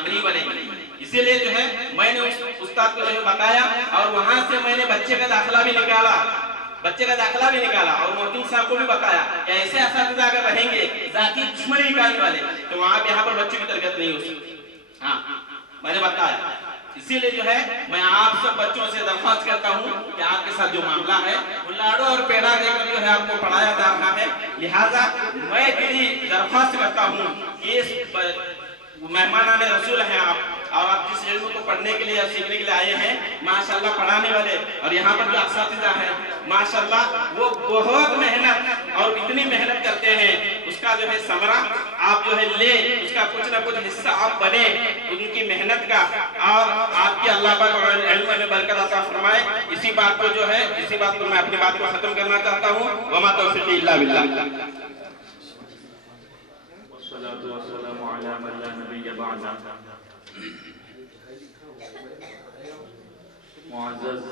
نہیں بنیں گے. اسی لیے جو ہے میں نے اس استاد کو جو ہے بتایا اور وہاں سے میں نے بچے کا داخلہ بھی نکالا اور محتم صاحب کو بھی بتایا کہ ایسے اساتذہ اگر رہیں گے ذاتی دشمنی نکالنے والے تو وہاں پہ یہاں پر بچوں کی تربیت نہیں ہو سکتی. ہاں میں نے بتایا. اسی لیے جو ہے میں آپ سب بچوں سے درخواست کرتا ہوں کہ آپ کے ساتھ جو معاملہ ہے وہ لاڑو اور پیڑا دے کر جو ہے آپ کو پڑھایا جا رہا ہے. لہٰذا میں بھی درخواست کرتا ہوں کہ اس مہمانان رسول ہیں آپ اور آپ جس علم کو پڑھنے کے لیے یا سیکھنے کے لیے آئے ہیں ماشاءاللہ پڑھانے والے اور یہاں پر جو اساتذہ ہیں ماشاءاللہ وہ بہت محنت اور اتنی محنت کرتے ہیں اس کا جو ہے ثمرہ آپ جو ہے لے اس کا کچھ نہ کچھ حصہ آپ بنے ان کی محنت کا اور آپ کی اللہ پاک علم میں برکت عطا فرمائے. اسی بات کو میں اپنی بات کو ختم کرنا چاہتا ہوں. وما توفیقی الا باللہ. والصلاة والسلام على من لا نبي بعده. معزز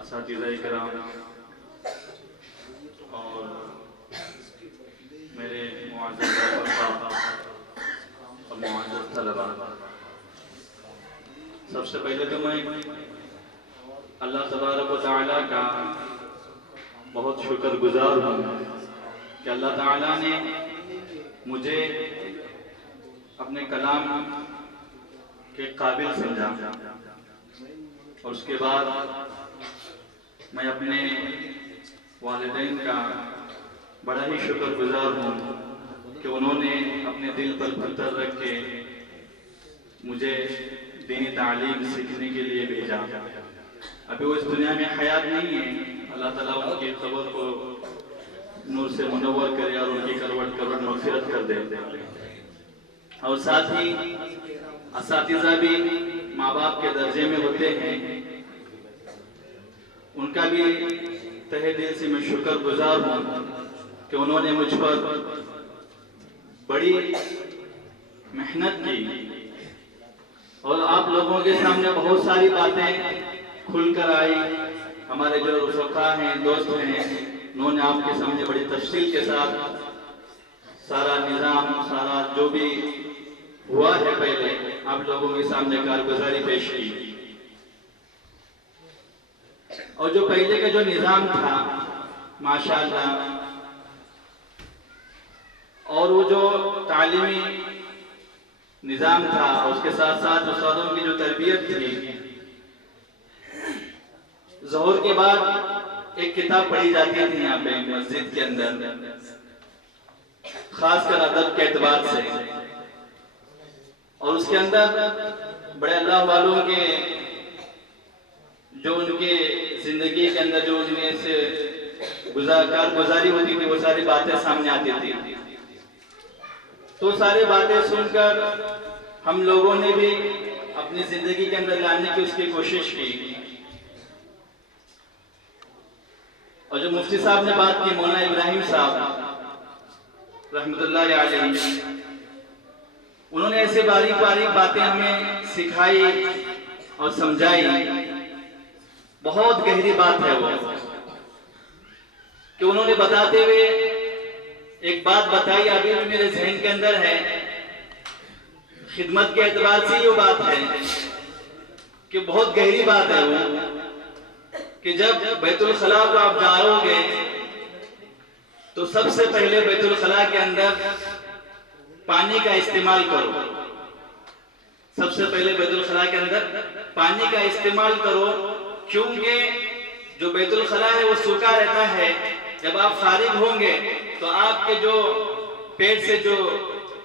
اساتذہ کرام اور میرے معزز صاحب اور معزز طلباء، سب سے پہلے تو میں اللہ تبارک و تعالیٰ کا بہت شکر گزار ہوں کہ اللہ تعالیٰ نے مجھے اپنے کلام کے قابل سمجھا اور اس کے بعد میں اپنے والدین کا بڑا ہی شکر گزار ہوں کہ انہوں نے اپنے دل پر پتھر رکھ کے مجھے دینی تعلیم سیکھنے کے لیے بھیجا. ابھی وہ اس دنیا میں حیات نہیں ہے. اللہ تعالیٰ ان کی قبر کو نور سے منور کرے اور ان کی کروٹ مغفرت کر دے. اور ساتھ ہی اساتذہ بھی ماں باپ کے درجے میں ہوتے ہیں، ان کا بھی تہہ دل سے میں شکر گزار ہوں کہ انہوں نے مجھ پر بڑی محنت کی اور آپ لوگوں کے سامنے بہت ساری باتیں کھل کر آئی. ہمارے جو رفقا ہیں، دوست ہیں، انہوں نے آپ کے سامنے بڑی تفصیل کے ساتھ سارا نظام، سارا جو بھی ہوا ہے پہلے آپ لوگوں کے سامنے کارگزاری پیش کی. اور جو پہلے کا جو نظام تھا ماشاءاللہ، اور وہ جو تعلیمی نظام تھا اس کے ساتھ ساتھ استادوں کی جو تربیت تھی، ظہر کے بعد ایک کتاب پڑھی جاتی تھی یہاں پہ مسجد کے اندر، خاص کر ادب کے اعتبار سے، اور اس کے اندر بڑے اللہ والوں کے جو ان کے زندگی کے اندر جو ان میں سے کارگزاری ہوتی تھی وہ ساری باتیں سامنے آتی تھی. تو ساری باتیں سن کر ہم لوگوں نے بھی اپنی زندگی کے اندر لانے کی اس کی کوشش کی. اور جو مفتی صاحب نے بات کی، مولانا ابراہیم صاحب رحمت اللہ علیہ، انہوں نے ایسے باریک باریک باتیں ہمیں سکھائی اور سمجھائی. بہت گہری بات ہے وہ کہ انہوں نے بتاتے ہوئے ایک بات بتائی، ابھی بھی میرے ذہن کے اندر ہے. خدمت کے اعتبار سے یہ بات ہے کہ بہت گہری بات ہے وہ کہ جب بیت الخلاء کو آپ جاؤ گے تو سب سے پہلے بیت الخلاء کے اندر پانی کا استعمال کرو. سب سے پہلے بیت الخلاء کے اندر پانی کا استعمال کرو، کیونکہ جو بیت الخلاء ہے وہ سوکھا رہتا ہے. جب آپ فارغ ہوں گے تو آپ کے جو پیٹ سے جو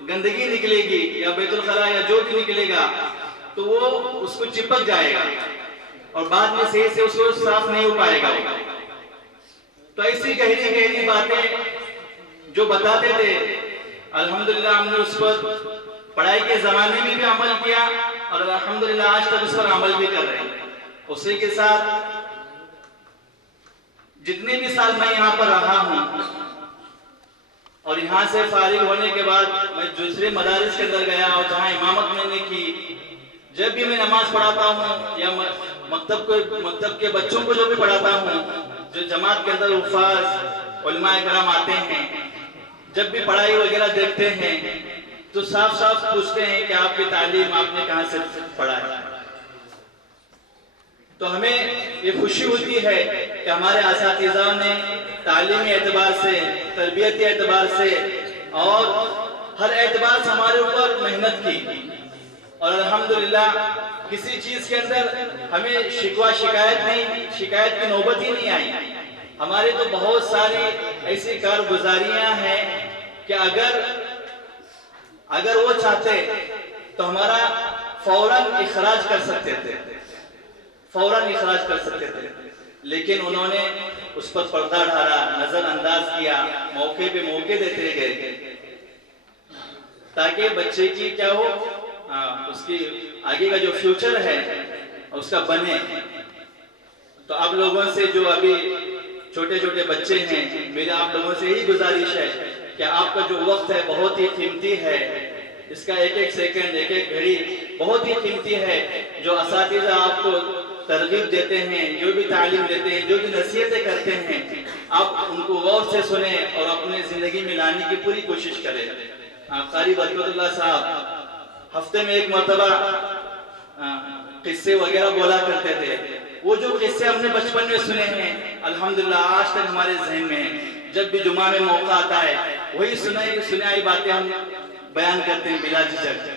گندگی نکلے گی یا بیت الخلاء یا جو بھی نکلے گا تو وہ اس کو چپک جائے گا اور بعد میں صحیح سے اس کو صاف نہیں ہو پائے گا. تو ایسی گہری گہری باتیں جو بتاتے تھے، الحمدللہ ہم نے اس پر پڑھائی کے زمانے میں بھی عمل کیا اور الحمدللہ آج تک اس پر عمل بھی کر رہے ہیں. اسی کے ساتھ جتنے بھی سال میں یہاں پر رہا ہوں اور یہاں سے فارغ ہونے کے بعد میں دوسرے مدارس کے اندر گیا اور جہاں امامت میں نے کی، جب بھی میں نماز پڑھاتا ہوں یا مکتب کے بچوں کو جو بھی پڑھاتا ہوں، جو جماعت کے اندر حفاظ علماء کرام آتے ہیں، جب بھی پڑھائی وغیرہ دیکھتے ہیں تو صاف صاف پوچھتے ہیں کہ آپ کی تعلیم آپ نے کہاں سے پڑھا ہے. تو ہمیں یہ خوشی ہوتی ہے کہ ہمارے اساتذہ نے تعلیمی اعتبار سے، تربیتی اعتبار سے اور ہر اعتبار سے ہمارے اوپر محنت کی، اور الحمدللہ کسی چیز کے اندر ہمیں شکوہ شکایت کی نوبت ہی نہیں آئی. ہمارے تو بہت ساری ایسی کارگزاریاں ہیں کہ اگر وہ چاہتے تو ہمارا فوراً اخراج کر سکتے تھے، لیکن انہوں نے اس پر پردہ ڈالا، نظر انداز کیا، موقع پہ موقع دیتے گئے تاکہ بچے کی کیا ہو، اس کی آگے کا جو فیوچر ہے اس کا بنے. تو آپ لوگوں سے جو ابھی چھوٹے چھوٹے بچے ہیں، میرے آپ لوگوں سے یہی گزارش ہے کہ آپ کا جو وقت ہے بہت ہی قیمتی ہے، اس کا ایک ایک سیکنڈ، ایک ایک گھڑی بہت ہی قیمتی ہے. جو اساتذہ آپ کو ترغیب دیتے ہیں، جو بھی تعلیم دیتے ہیں، جو بھی نصیحتیں کرتے ہیں، آپ ان کو غور سے سنیں اور اپنے زندگی میں لانے کی پوری کوشش کریں. قاری برکت اللہ صاحب ہفتے میں ایک مرتبہ قصے وغیرہ بولا کرتے تھے. وہ جو قصے ہم نے بچپن میں سنے ہیں الحمدللہ آج تک ہمارے ذہن میں ہیں. جب بھی جمعہ میں موقع آتا ہے وہی سنائی باتیں ہم بیان کرتے ہیں بلا جھجک.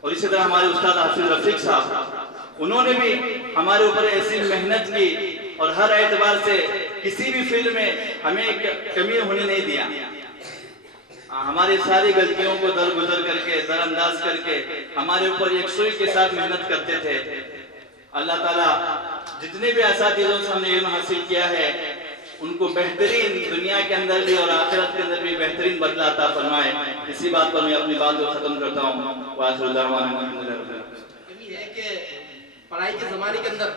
اور اسی طرح ہمارے استاد حافظ رفیق صاحب، انہوں نے بھی ہمارے اوپر ایسی محنت کی اور ہر اعتبار سے کسی بھی فیلڈ میں ہمیں کمی ہونے نہیں دیا. ہماری ساری غلطیوں کو درگزر کر کے، در انداز کر کے ہمارے اوپر یکسوئی کے ساتھ محنت کرتے تھے. اللہ تعالیٰ جتنے بھی اساتذوں سے ہم نے علم حاصل کیا ہے ان کو بہترین دنیا کے اندر بھی اور آخرت کے اندر بھی بہترین بدلہ عطا فرمائے. اسی بات پر میں اپنی بات کو ختم کرتا ہوں. وآخر دعوانا الحمدللہ رب العالمین. یہ ہے کہ پڑھائی کے زمانے کے اندر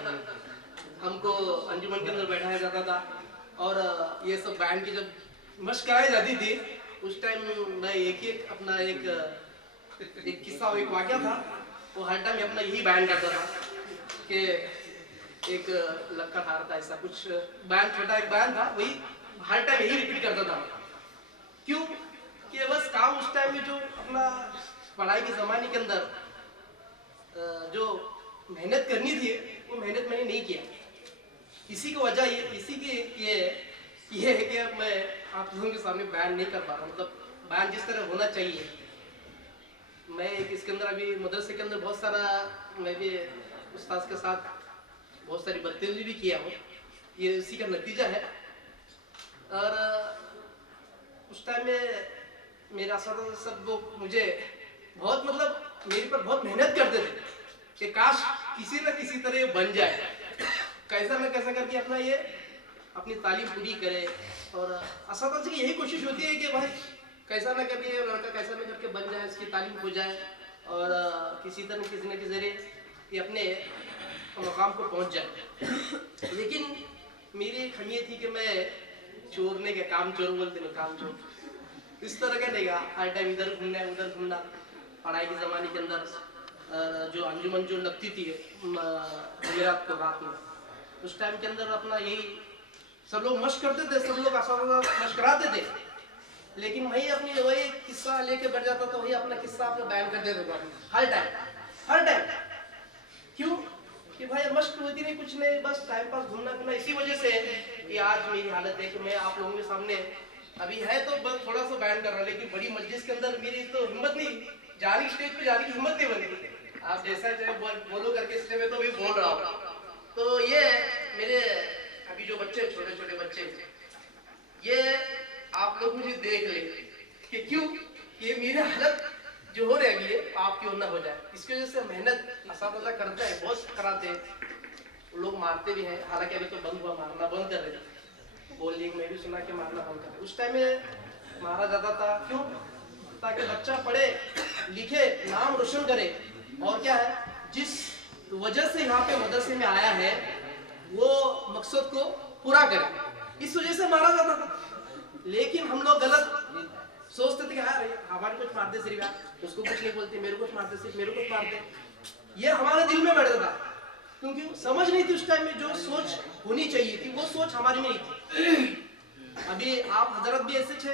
ہم کو انجمن کے اندر بیٹھایا جاتا تھا اور یہ سب بینڈ کی جب مشق کرائی جاتی تھی اس ٹائم میں اپنا ایک قصہ اور ایک واقعہ تھا. وہ ہر ٹائم اپنا یہی بیان کرتا تھا کہ ایک لکڑ ہار تھا، ایسا کچھ بیان، چھوٹا ایک بیان تھا، وہی ہر ٹائم یہی ریپیٹ کرتا تھا. کیوں کہ بس کام اس ٹائم میں جو اپنا پڑھائی کے زمانے کے اندر جو محنت کرنی تھی وہ محنت میں نے نہیں کیا. اسی کی وجہ یہ ہے کہ میں آپ لوگوں کے سامنے بیان نہیں کر پا رہا ہوں، مطلب بیان جس طرح ہونا چاہیے. میں اس کے اندر ابھی مدرسے کے اندر بہت سارا، میں بھی استاذ کے ساتھ بہت ساری بدتمیزی بھی کیا ہوں، یہ اسی کا نتیجہ ہے. اور اس ٹائم میں میرے اساتذہ سب لوگ مجھے بہت میرے پر بہت محنت کرتے تھے کہ کاش کسی نہ کسی طرح یہ بن جائے، کیسا نہ کیسا کر کے اپنی تعلیم پوری کرے. اور اساتذہ کی یہی کوشش ہوتی ہے کہ بھائی کیسا نہ کر کے لڑکا کیسا نہ کر کے بن جائے، اس کی تعلیم ہو جائے اور کسی نہ کسی ذریعے یہ اپنے مقام کو پہنچ جائے. لیکن میری ایک خمی تھی کہ میں چورنے کے کام چور بولتے ہیں، کام چور اس طرح کا نہیں گا. ہر ٹائم ادھر گھومنا ادھر گھومنا. پڑھائی کے زمانے کے اندر جو انجمن جو لگتی تھی جمعرات کو رات میں، اس ٹائم کے اندر اپنا یہی سب لوگ مشق کرتے تھے، سب لوگ اساتذہ مشق کراتے تھے، لیکن وہی اپنی وہی قصہ لے کے بیٹھ جاتا تھا، وہی اپنا قصہ آپ کو بیان کر دیتے تھے ہر ٹائم. کیوں کہ بھائی مشق ہوتی نہیں، کچھ نہیں، بس ٹائم پاس گھومنا پھرنا. اسی وجہ سے یہ آج میری حالت ہے کہ میں آپ لوگوں کے سامنے ابھی ہے تو بس تھوڑا سا بیان کر رہا ہوں، لیکن بڑی مجلس کے اندر میری تو ہمت نہیں، جاری اسٹیج پہ جانے کی ہمت نہیں بنی. آپ جیسا چاہے بولو کر کے اسٹیج میں تو بھی بول رہا ہوں. تو یہ میرے ابھی جو بچے چھوٹے چھوٹے بچے یہ آپ لوگ مجھے دیکھ لیں کہ کیوں یہ میری حالت جو ہو رہی ہے آپ کی نہ ہو جائے. اس کی وجہ سے محنت اساتذہ کرتا ہے، بہت کراتے ہیں، لوگ مارتے بھی ہیں. حالانکہ ابھی تو بند ہوا، مارنا بند کر رہے بولنے میں بھی سنا کہ مارنا بند کر رہے. اس ٹائم میں مارا جاتا تھا. کیوں؟ تاکہ بچہ پڑھے لکھے، نام روشن کرے، اور کیا ہے جس وجہ سے یہاں پہ مدرسے میں آیا ہے وہ مقصد کو پورا کرے. اس وجہ سے مارا جاتا تھا. لیکن ہم لوگ غلط سوچتے تھے کہ ہمارے کچھ مارتے صرف اس کو کچھ نہیں بولتے، میرے کچھ مارتے صرف میرے کچھ مارتے. یہ ہمارے دل میں بیٹھتا تھا کیونکہ سمجھ نہیں تھی اس ٹائم میں جو سوچ ہونی چاہیے تھی وہ سوچ ہماری میں نہیں تھی. ابھی آپ حضرت بھی ایسے تھے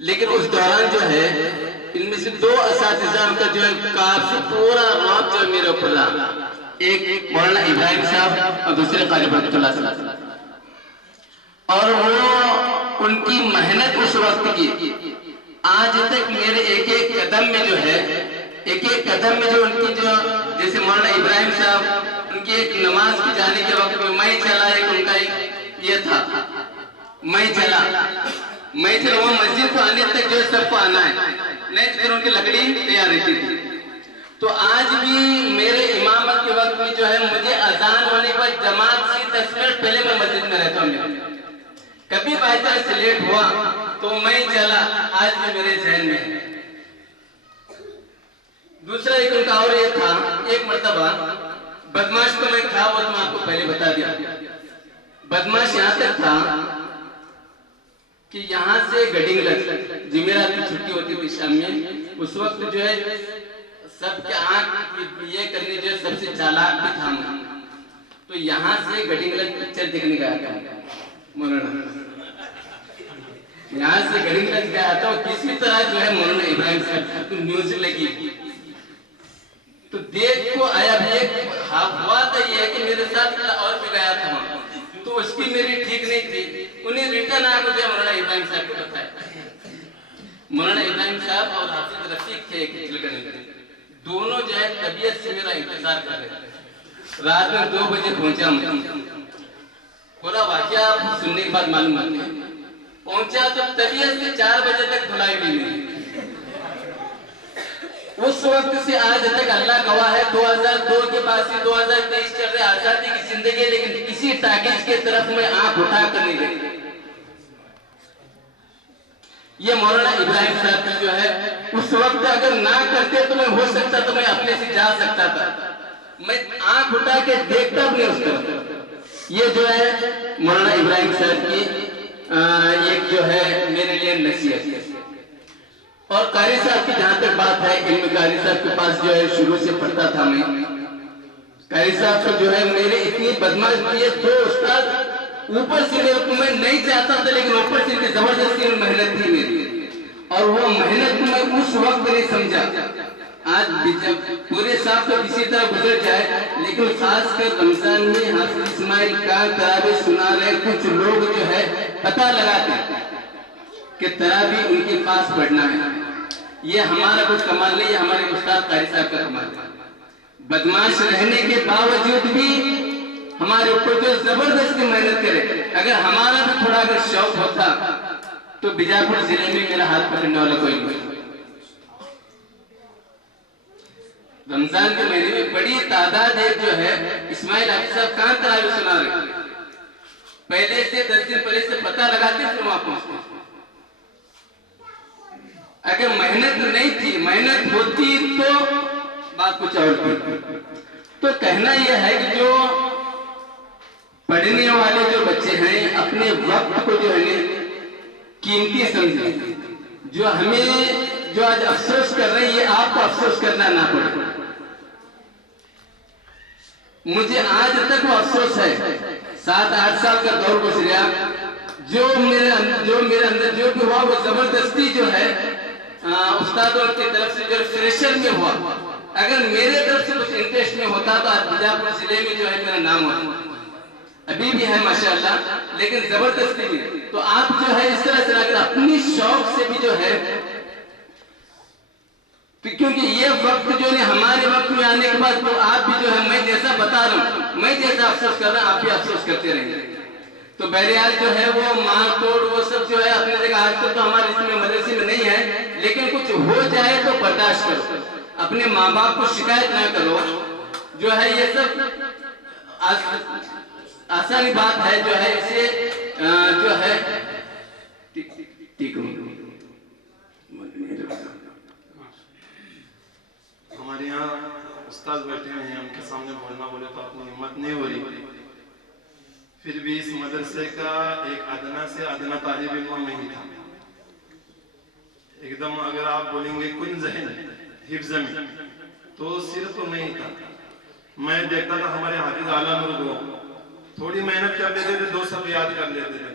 لیکن اس دوران جو ہے ان میں سے 2 اساتذہ کا جو ہے کافی پورا رعب جو ہے میرے اوپر رہا، ایک مولانا ابراہیم صاحب اور دوسرے قاری برکت اللہ صاحب، اور وہ ان کی محنت اس وقت کی آج تک میرے ایک ایک قدم میں جو ہے ان کی جو جیسے مولانا ابراہیم صاحب ان کی ایک نماز کی جانے کے وقت میں میں چلا، ایک ان کا یہ تھا میں چلا وہ مسجد کو آنے تک جو ہے سب کو آنا ہے، نہیں تو پھر ان کی لکڑی تیار رہتی تھی۔ تو آج بھی میرے امامت کے وقت میں جو ہے مجھے اذان ہونے کے بعد جماعت سے 10 منٹ پہلے میں مسجد میں رہتا ہوں، کبھی بائی چانس لیٹ ہوا تو میں چلا، آج بھی میرے ذہن میں ہے۔ دوسرا ایک ان کا اور یہ تھا، ایک مرتبہ بدماش تو میں تھا، وہ تو میں آپ کو پہلے بتا دیا، بدماش یہاں تک تھا کہ یہاں سے گڈنگلن جمعرات کی چھٹی ہوتی تھی شام میں، اس وقت جو ہے سب کے آنکھ یہ کرنے جو ہے سب سے چالاک بھی تھا، تو یہاں سے گڈنگلن پکچر دیکھنے گیا تھا مولانا، یہاں سے گڈنگلن گیا تھا، اور کسی طرح جو ہے مولانا ابراہیم صاحب کو نیوز لگی تو دیکھ کو آیا بھی ایک ہوا تھا، یہ ہے کہ میرے ساتھ اور بھی گیا تھا وہاں، تو اس کی میری ٹھیک نہیں تھی، انہیں ریٹرن آ کے مولانا ابراہیم صاحب کو بتایا۔ مولانا ابراہیم صاحب اور حافظ رفیق تھے ایک چلگنے کے، دونوں جو ہے طبیعت سے میرا انتظار کر رہے تھے، رات میں 2 بجے پہنچا ہوں، پورا واقعہ سننے کے بعد معلوم ہوتا ہے، پہنچا تو طبیعت سے 4 بجے تک دھلائی بھی نہیں، اس وقت سے آج تک اللہ گواہ ہے 2002 کے بعد سے 2023 چل رہے آزادی کی زندگی، لیکن کسی ٹاکیز کے طرف میں آنکھ اٹھا کر نہیں گئی۔ یہ مولانا ابراہیم صاحب کی جو ہے اس وقت اگر نہ کرتے تو میں ہو سکتا تو میں اپنے سے جا سکتا تھا، میں آنکھ اٹھا کے دیکھتا بھی نہیں اس طرف۔ یہ جو ہے مولانا ابراہیم صاحب کی ایک جو ہے میرے لیے نصیحت ہے۔ اور قاری صاحب کی جہاں تک بات ہے، علم قاری صاحب کے پاس جو ہے شروع سے پڑھتا تھا میں، قاری صاحب کو جو ہے میرے اتنی بدماش کیے 2 استاد اوپر سے میرے کو میں نہیں چاہتا تھا، لیکن اوپر سے ان زبردستی محنت تھی میری، اور وہ محنت میں اس وقت نہیں سمجھا۔ آج بھی جب پورے صاحب تو کسی طرح گزر جائے، لیکن خاص کر رمضان میں حافظ اسماعیل کا تراویح سنا رہے کچھ لوگ جو ہے پتہ لگاتے کہ تراویح ان کے پاس پڑھنا ہے، یہ ہمارا کچھ کمال نہیں، یہ ہمارے استاد قاری صاحب کا کمال ہے۔ بدماش رہنے کے باوجود بھی ہمارے اوپر جو زبردستی محنت کرے، اگر ہمارا بھی تھوڑا اگر شوق ہوتا تو بیجاپور ضلع میں میرا ہاتھ پکڑنے والا کوئی نہیں۔ رمضان کے مہینے میں بڑی تعداد ایک جو ہے اسماعیل حافظ صاحب کہاں تراویح سنا رہے، پہلے سے 10 دن پہلے سے پتہ لگاتے پھر وہاں پہنچتے۔ اگر محنت نہیں تھی، محنت ہوتی تو بات کچھ اور تھی۔ تو کہنا یہ ہے کہ جو پڑھنے والے جو بچے ہیں اپنے وقت کو جو ہے قیمتی سمجھیں، جو ہمیں جو آج افسوس کر رہے ہیں یہ آپ کو افسوس کرنا نہ پڑے۔ مجھے آج تک وہ افسوس ہے، 7-8 سال کا دور گزرا، جو میرے اندر جو بھی ہوا وہ زبردستی جو ہے استادوں کی طرف سے جو فریشر میں ہوا، اگر میرے طرف سے کچھ انٹریسٹ میں ہوتا تو آج بیجاپور ضلع میں جو ہے میرا نام ہوتا، ابھی بھی ہے ماشاءاللہ، لیکن زبردستی میں۔ تو آپ جو ہے اس طرح سے اگر اپنی شوق سے بھی جو ہے، کیونکہ یہ وقت جو ہے ہمارے وقت میں آنے کے بعد تو آپ بھی جو ہے میں جیسا بتا رہا ہوں، میں جیسا افسوس کر رہا ہوں آپ بھی افسوس کرتے رہیں گے۔ تو بہرحال جو ہے وہ مار توڑ وہ سب جو ہے اپنی جگہ آج تک تو ہمارے اس میں مدرسے میں نہیں ہے، لیکن کچھ ہو جائے تو برداشت کرو، اپنے ماں باپ کو شکایت نہ کرو، جو ہے یہ سب آسانی بات ہے، جو ہے اسے جو ہے ہمارے یہاں استاد بیٹھے ہوئے ہیں، ان کے سامنے بولنا بولے تو اپنی ہمت نہیں ہو رہی، پھر بھی اس مدرسے کا ایک ادنا سے ادنا طالب علم میں ہی تھا۔ ایک دم اگر آپ بولیں گے کن ذہن حفظ میں تو صرف میں ہی تھا۔ میں دیکھتا تھا ہمارے حافظ اعلیٰ مرغو تھوڑی محنت کر لیتے تھے، 2 سب یاد کر لیتے تھے،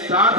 7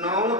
9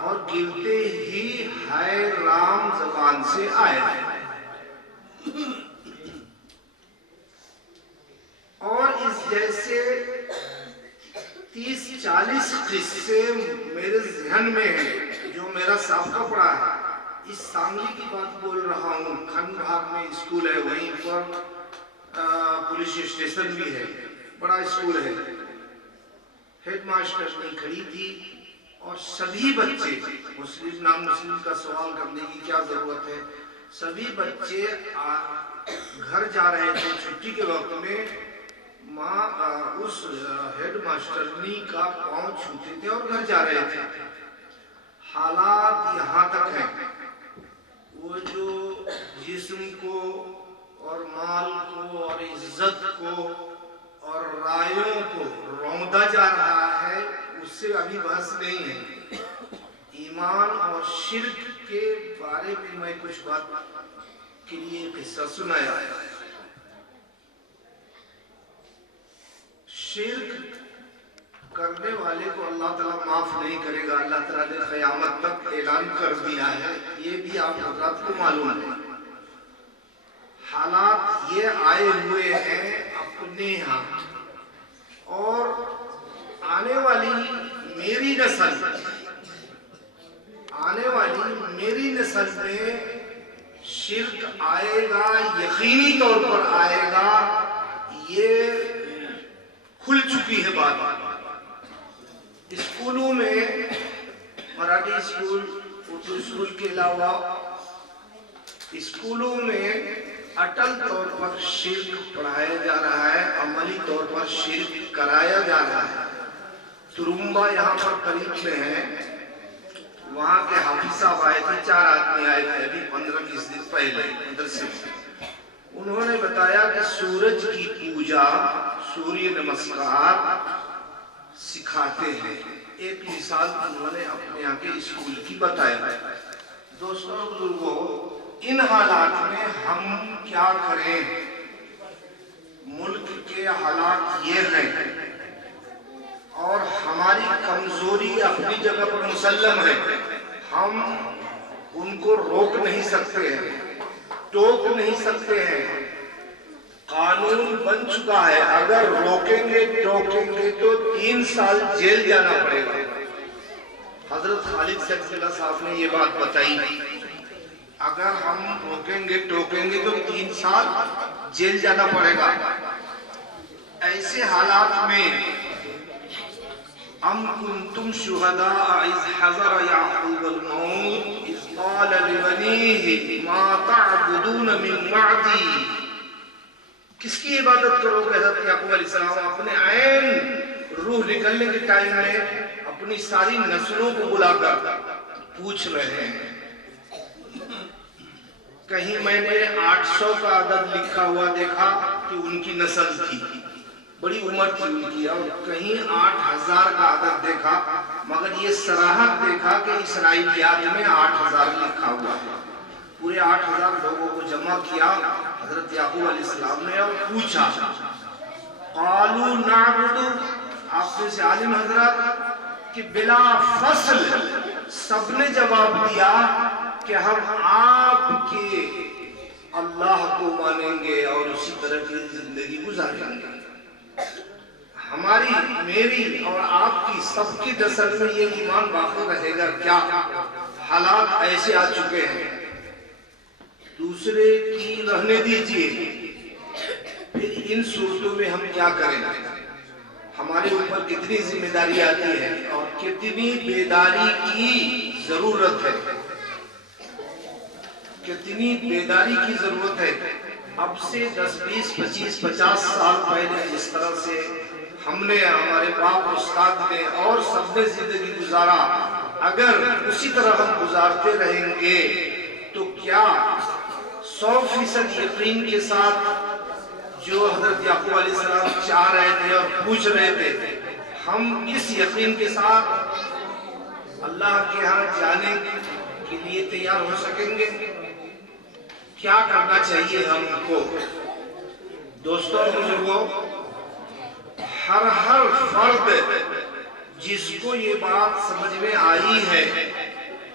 اور گرتے ہی ہائے رام زبان سے آیا، اور اس جیسے 30-40 قصے میرے ذہن میں ہیں جو میرا سابقہ پڑا ہے۔ اس سانگلی کی بات بول رہا ہوں، کھن بھاگ میں اسکول ہے، وہیں پر پولیس اسٹیشن بھی ہے، بڑا اسکول ہے۔ ہیڈ ماسٹر نے کھڑی تھی اور سبھی بچے، مسلم نام مسلم کا سوال کرنے کی کیا ضرورت ہے، سبھی بچے گھر جا رہے تھے چھٹی کے وقت میں، ماں اس ہیڈ ماسٹرنی کا پاؤں چھوتے تھے اور گھر جا رہے تھے۔ حالات یہاں تک ہیں، وہ جو جسم کو اور مال کو اور عزت کو اور رائوں کو روندا جا رہا ہے، اس سے ابھی بحث نہیں ہے۔ ایمان اور شرک کے بارے میں میں کچھ بات کے لیے قصہ سنایا۔ شرک کرنے والے کو اللہ تعالیٰ معاف نہیں کرے گا، اللہ تعالیٰ نے قیامت تک اعلان کر دیا ہے، یہ بھی آپ حضرات کو معلوم ہے۔ حالات یہ آئے ہوئے ہیں اپنے ہاں، اور آنے والی میری نسل میں شرک آئے گا، یقینی طور پر آئے گا، یہ کھل چکی ہے بات۔ اسکولوں میں مراٹھی اسکول، اردو اسکول کے علاوہ اسکولوں میں اٹل طور پر شرک پڑھایا جا رہا ہے، عملی طور پر شرک کرایا جا رہا ہے۔ ترمبا یہاں پر قریب میں ہے، وہاں کے حافظ صاحب آئے تھے، 4 آدمی آئے تھے ابھی 15-20 دن پہلے مدرسے میں۔ انہوں نے بتایا کہ سورج کی پوجا، سوریہ نمسکار سکھاتے ہیں۔ ایک مثال انہوں نے اپنے یہاں کے اسکول کی بتایا۔ دوستوں بزرگوں، ان حالات میں ہم کیا کریں؟ ملک کے حالات یہ ہیں اور ہماری کمزوری اپنی جگہ پر مسلم ہے، ہم ان کو روک نہیں سکتے ہیں، ٹوک نہیں سکتے ہیں۔ قانون بن چکا ہے، اگر روکیں گے ٹوکیں گے تو 3 سال جیل جانا پڑے گا۔ حضرت خالد سیدنا صاحب نے یہ بات بتائی، اگر ہم روکیں گے ٹوکیں گے تو 3 سال جیل جانا پڑے گا۔ ایسے حالات میں ام کنتم شہداء اذ حضر یعقوب الموت اذ قال لبنیہ ما تعبدون من بعدی، کس کی عبادت کرو گے؟ حضرت یعقوب علیہ السلام اپنے عین روح نکلنے کے ٹائم میں اپنی ساری نسلوں کو بلا کر پوچھ رہے ہیں۔ کہیں میں نے 800 کا عدد لکھا ہوا دیکھا کہ ان کی نسل تھی، بڑی عمر تھی ان کی، اور کہیں 8000 کا عدد دیکھا، مگر یہ صراحت دیکھا کہ اسرائیلیات میں 8000 لکھا ہوا ہے۔ پورے 8000 لوگوں کو جمع کیا حضرت یعقوب علیہ السلام نے اور پوچھا، قالوا نعبد، آپ سے عالم حضرات کہ بلا فصل سب نے جواب دیا کہ ہم آپ کے اللہ کو مانیں گے اور اسی طرح کی زندگی گزاریں گے۔ ہماری، میری اور آپ کی سب کی نسل میں یہ ایمان باقی رہے گا کیا؟ حالات ایسے آ چکے ہیں، دوسرے کی رہنے دیجئے، پھر ان صورتوں میں ہم کیا کریں؟ ہمارے اوپر کتنی ذمہ داری آتی ہے اور کتنی بیداری کی ضرورت ہے، کتنی بیداری کی ضرورت ہے۔ اب سے 10, 20, 25, 50 سال پہلے جس طرح سے ہم نے، ہمارے باپ استاد نے اور سب نے زندگی گزارا، اگر اسی طرح ہم گزارتے رہیں گے تو کیا 100% یقین کے ساتھ جو حضرت یعقوب علیہ السلام چاہ رہے تھے اور پوچھ رہے تھے، ہم اس یقین کے ساتھ اللہ کے ہاں جانے کے لیے تیار ہو سکیں گے؟ کیا کرنا چاہیے ہم کو؟ دوستوں بزرگوں، ہر فرد جس کو یہ بات سمجھ میں آئی ہے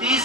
30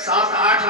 7-8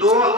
2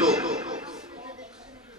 2।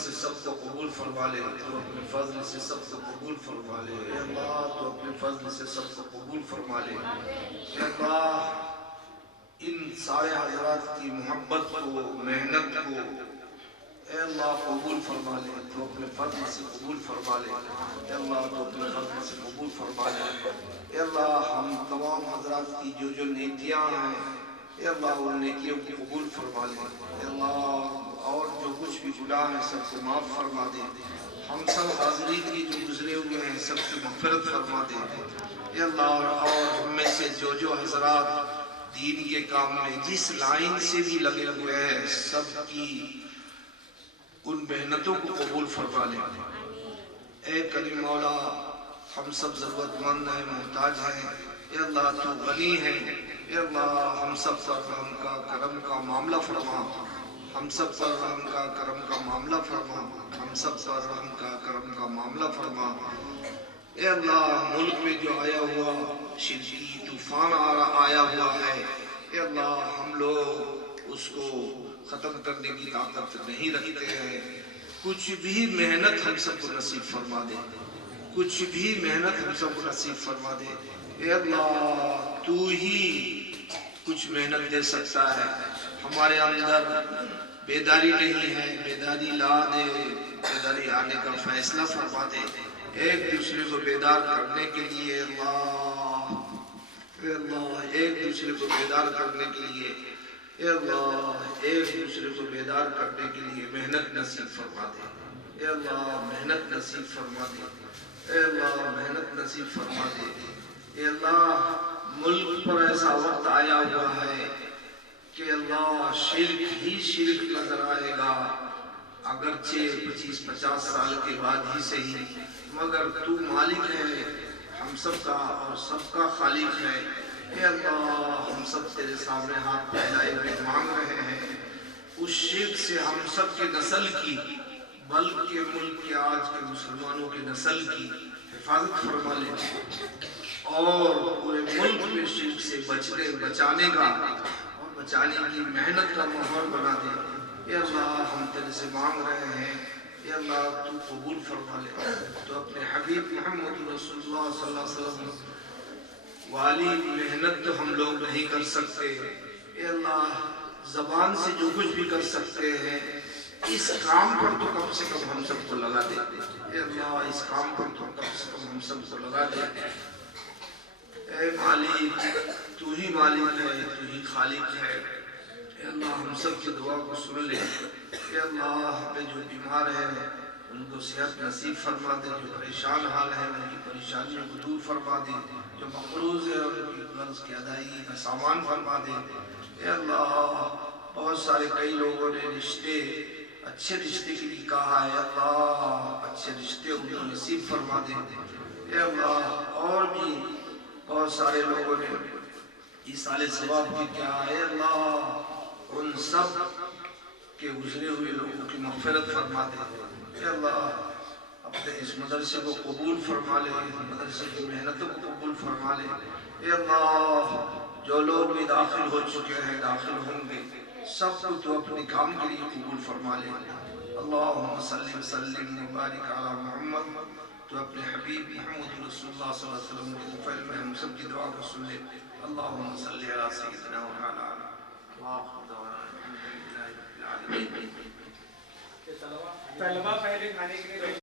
سے سب کو قبول فرما لے تو اپنے فضل سے سب کو قبول فرما لے اے اللہ تو اپنے فضل سے سب کو قبول فرما لے اے اللہ ان سارے حضرات کی محبت کو محنت کو اے اللہ قبول فرما لے تو اپنے فضل سے قبول فرما لے اے اللہ تو اپنے فضل سے قبول فرما لے اے اللہ ہم تمام حضرات کی جو نیکیاں ہیں اے اللہ ان نیکیوں کی قبول فرما لے اے اللہ اور جو کچھ بھی گناہ ہے سب کو معاف فرما دے ہم سب حاضرین کی جو گزرے ہوئے ہیں سب سے مغفرت فرما دے اے اللہ اور ہم میں سے جو حضرات دین کے کام میں جس لائن سے بھی لگے ہوئے ہیں سب کی ان محنتوں کو قبول فرما لے اے کریم مولا ہم سب ضرورت مند ہیں محتاج ہیں اے اللہ تو غنی ہے اے اللہ ہم سب پر رحم کا کرم کا معاملہ فرما ہم سب پر رحم کا کرم کا معاملہ فرما ہم سب پر رحم کا کرم کا معاملہ فرما اے اللہ ملک میں جو آیا ہوا شدید طوفان آیا ہوا ہے اے اللہ ہم لوگ اس کو ختم کرنے کی طاقت نہیں رکھتے ہیں کچھ بھی محنت ہم سب کو نصیب فرما دے کچھ بھی محنت ہم سب کو نصیب فرما دے اے اللہ تو ہی کچھ محنت دے سکتا ہے ہمارے اندر بیداری نہیں ہے بیداری لا دے بیداری آنے کا فیصلہ فرما دے ایک دوسرے کو بیدار کرنے کے لیے اللہ اے اللہ ایک دوسرے کو بیدار کرنے کے لیے اے اللہ ایک دوسرے کو بیدار کرنے کے لیے محنت نصیب فرما دے اے اللہ محنت نصیب فرما دے اے اللہ محنت نصیب فرما دے اے اللہ ملک پر ایسا وقت آیا ہوا ہے کہ اللہ شرک ہی شرک نظر آئے گا اگرچہ 25-50 سال کے بعد ہی صحیح مگر تو مالک ہے ہم سب کا اور سب کا خالق ہے اے اللہ ہم سب تیرے سامنے ہاتھ پھیلائے ہوئے مانگ رہے ہیں اس شرک سے ہم سب کے نسل کی بلکہ ملک کے آج کے مسلمانوں کے نسل کی حفاظت فرما لے اور پورے ملک میں شرک سے بچانے کا اور بچانے کی محنت کا ماحول بنا دے اے اللہ ہم تیرے سے مانگ رہے ہیں اے اللہ تو قبول فرما لے تو اپنے حبیب محمد رسول اللہ صلی اللہ علیہ وسلم والی محنت تو ہم لوگ نہیں کر سکتے اے اللہ زبان سے جو کچھ بھی کر سکتے ہیں اس کام پر تو کم سے کم ہم سب کو لگا دے اے اللہ اس کام پر تو کم سے کم ہم سب کو لگا دے اے مالک تو ہی مالک ہے تو ہی خالق ہے اے اللہ ہم سب کی دعا کو سن لے اے اللہ ہمیں جو بیمار ہیں ان کو صحت نصیب فرما دے جو پریشان حال ہے ان کی پریشانیوں کو دور فرما دے جو مقروض ہے ان کی قرض کی ادائیگی کا سامان فرما دے اے اللہ بہت سارے کئی لوگوں نے رشتے اچھے رشتے کے لیے کہا ہے اللہ اچھے رشتے ان کو نصیب فرما دے اے اللہ اور بھی بہت سارے لوگوں نے ایصال ثواب کی کیا ہے اللہ ان سب کے گزرے ہوئے لوگوں کی مغفرت فرما دے اے اللہ اپنے اس مدرسے کو قبول فرما لے مدرسے کی محنتوں کو قبول فرما لے اے اللہ جو لوگ بھی داخل ہو چکے ہیں داخل ہوں گے سب کو تو اپنے کام کے لیے قبول فرما لے اللہم صلی وسلم مبارک علی محمد تو اپنے حبیب محمد رسول اللہ صلی اللہ علیہ وسلم کے فعل میں ہم سب کی دعا کو سن لے اللہم صلی علی سیدنا و علی وآخر دعوانا الحمدللہ رب العالمین طلبہ پہلے کھانے کے لیے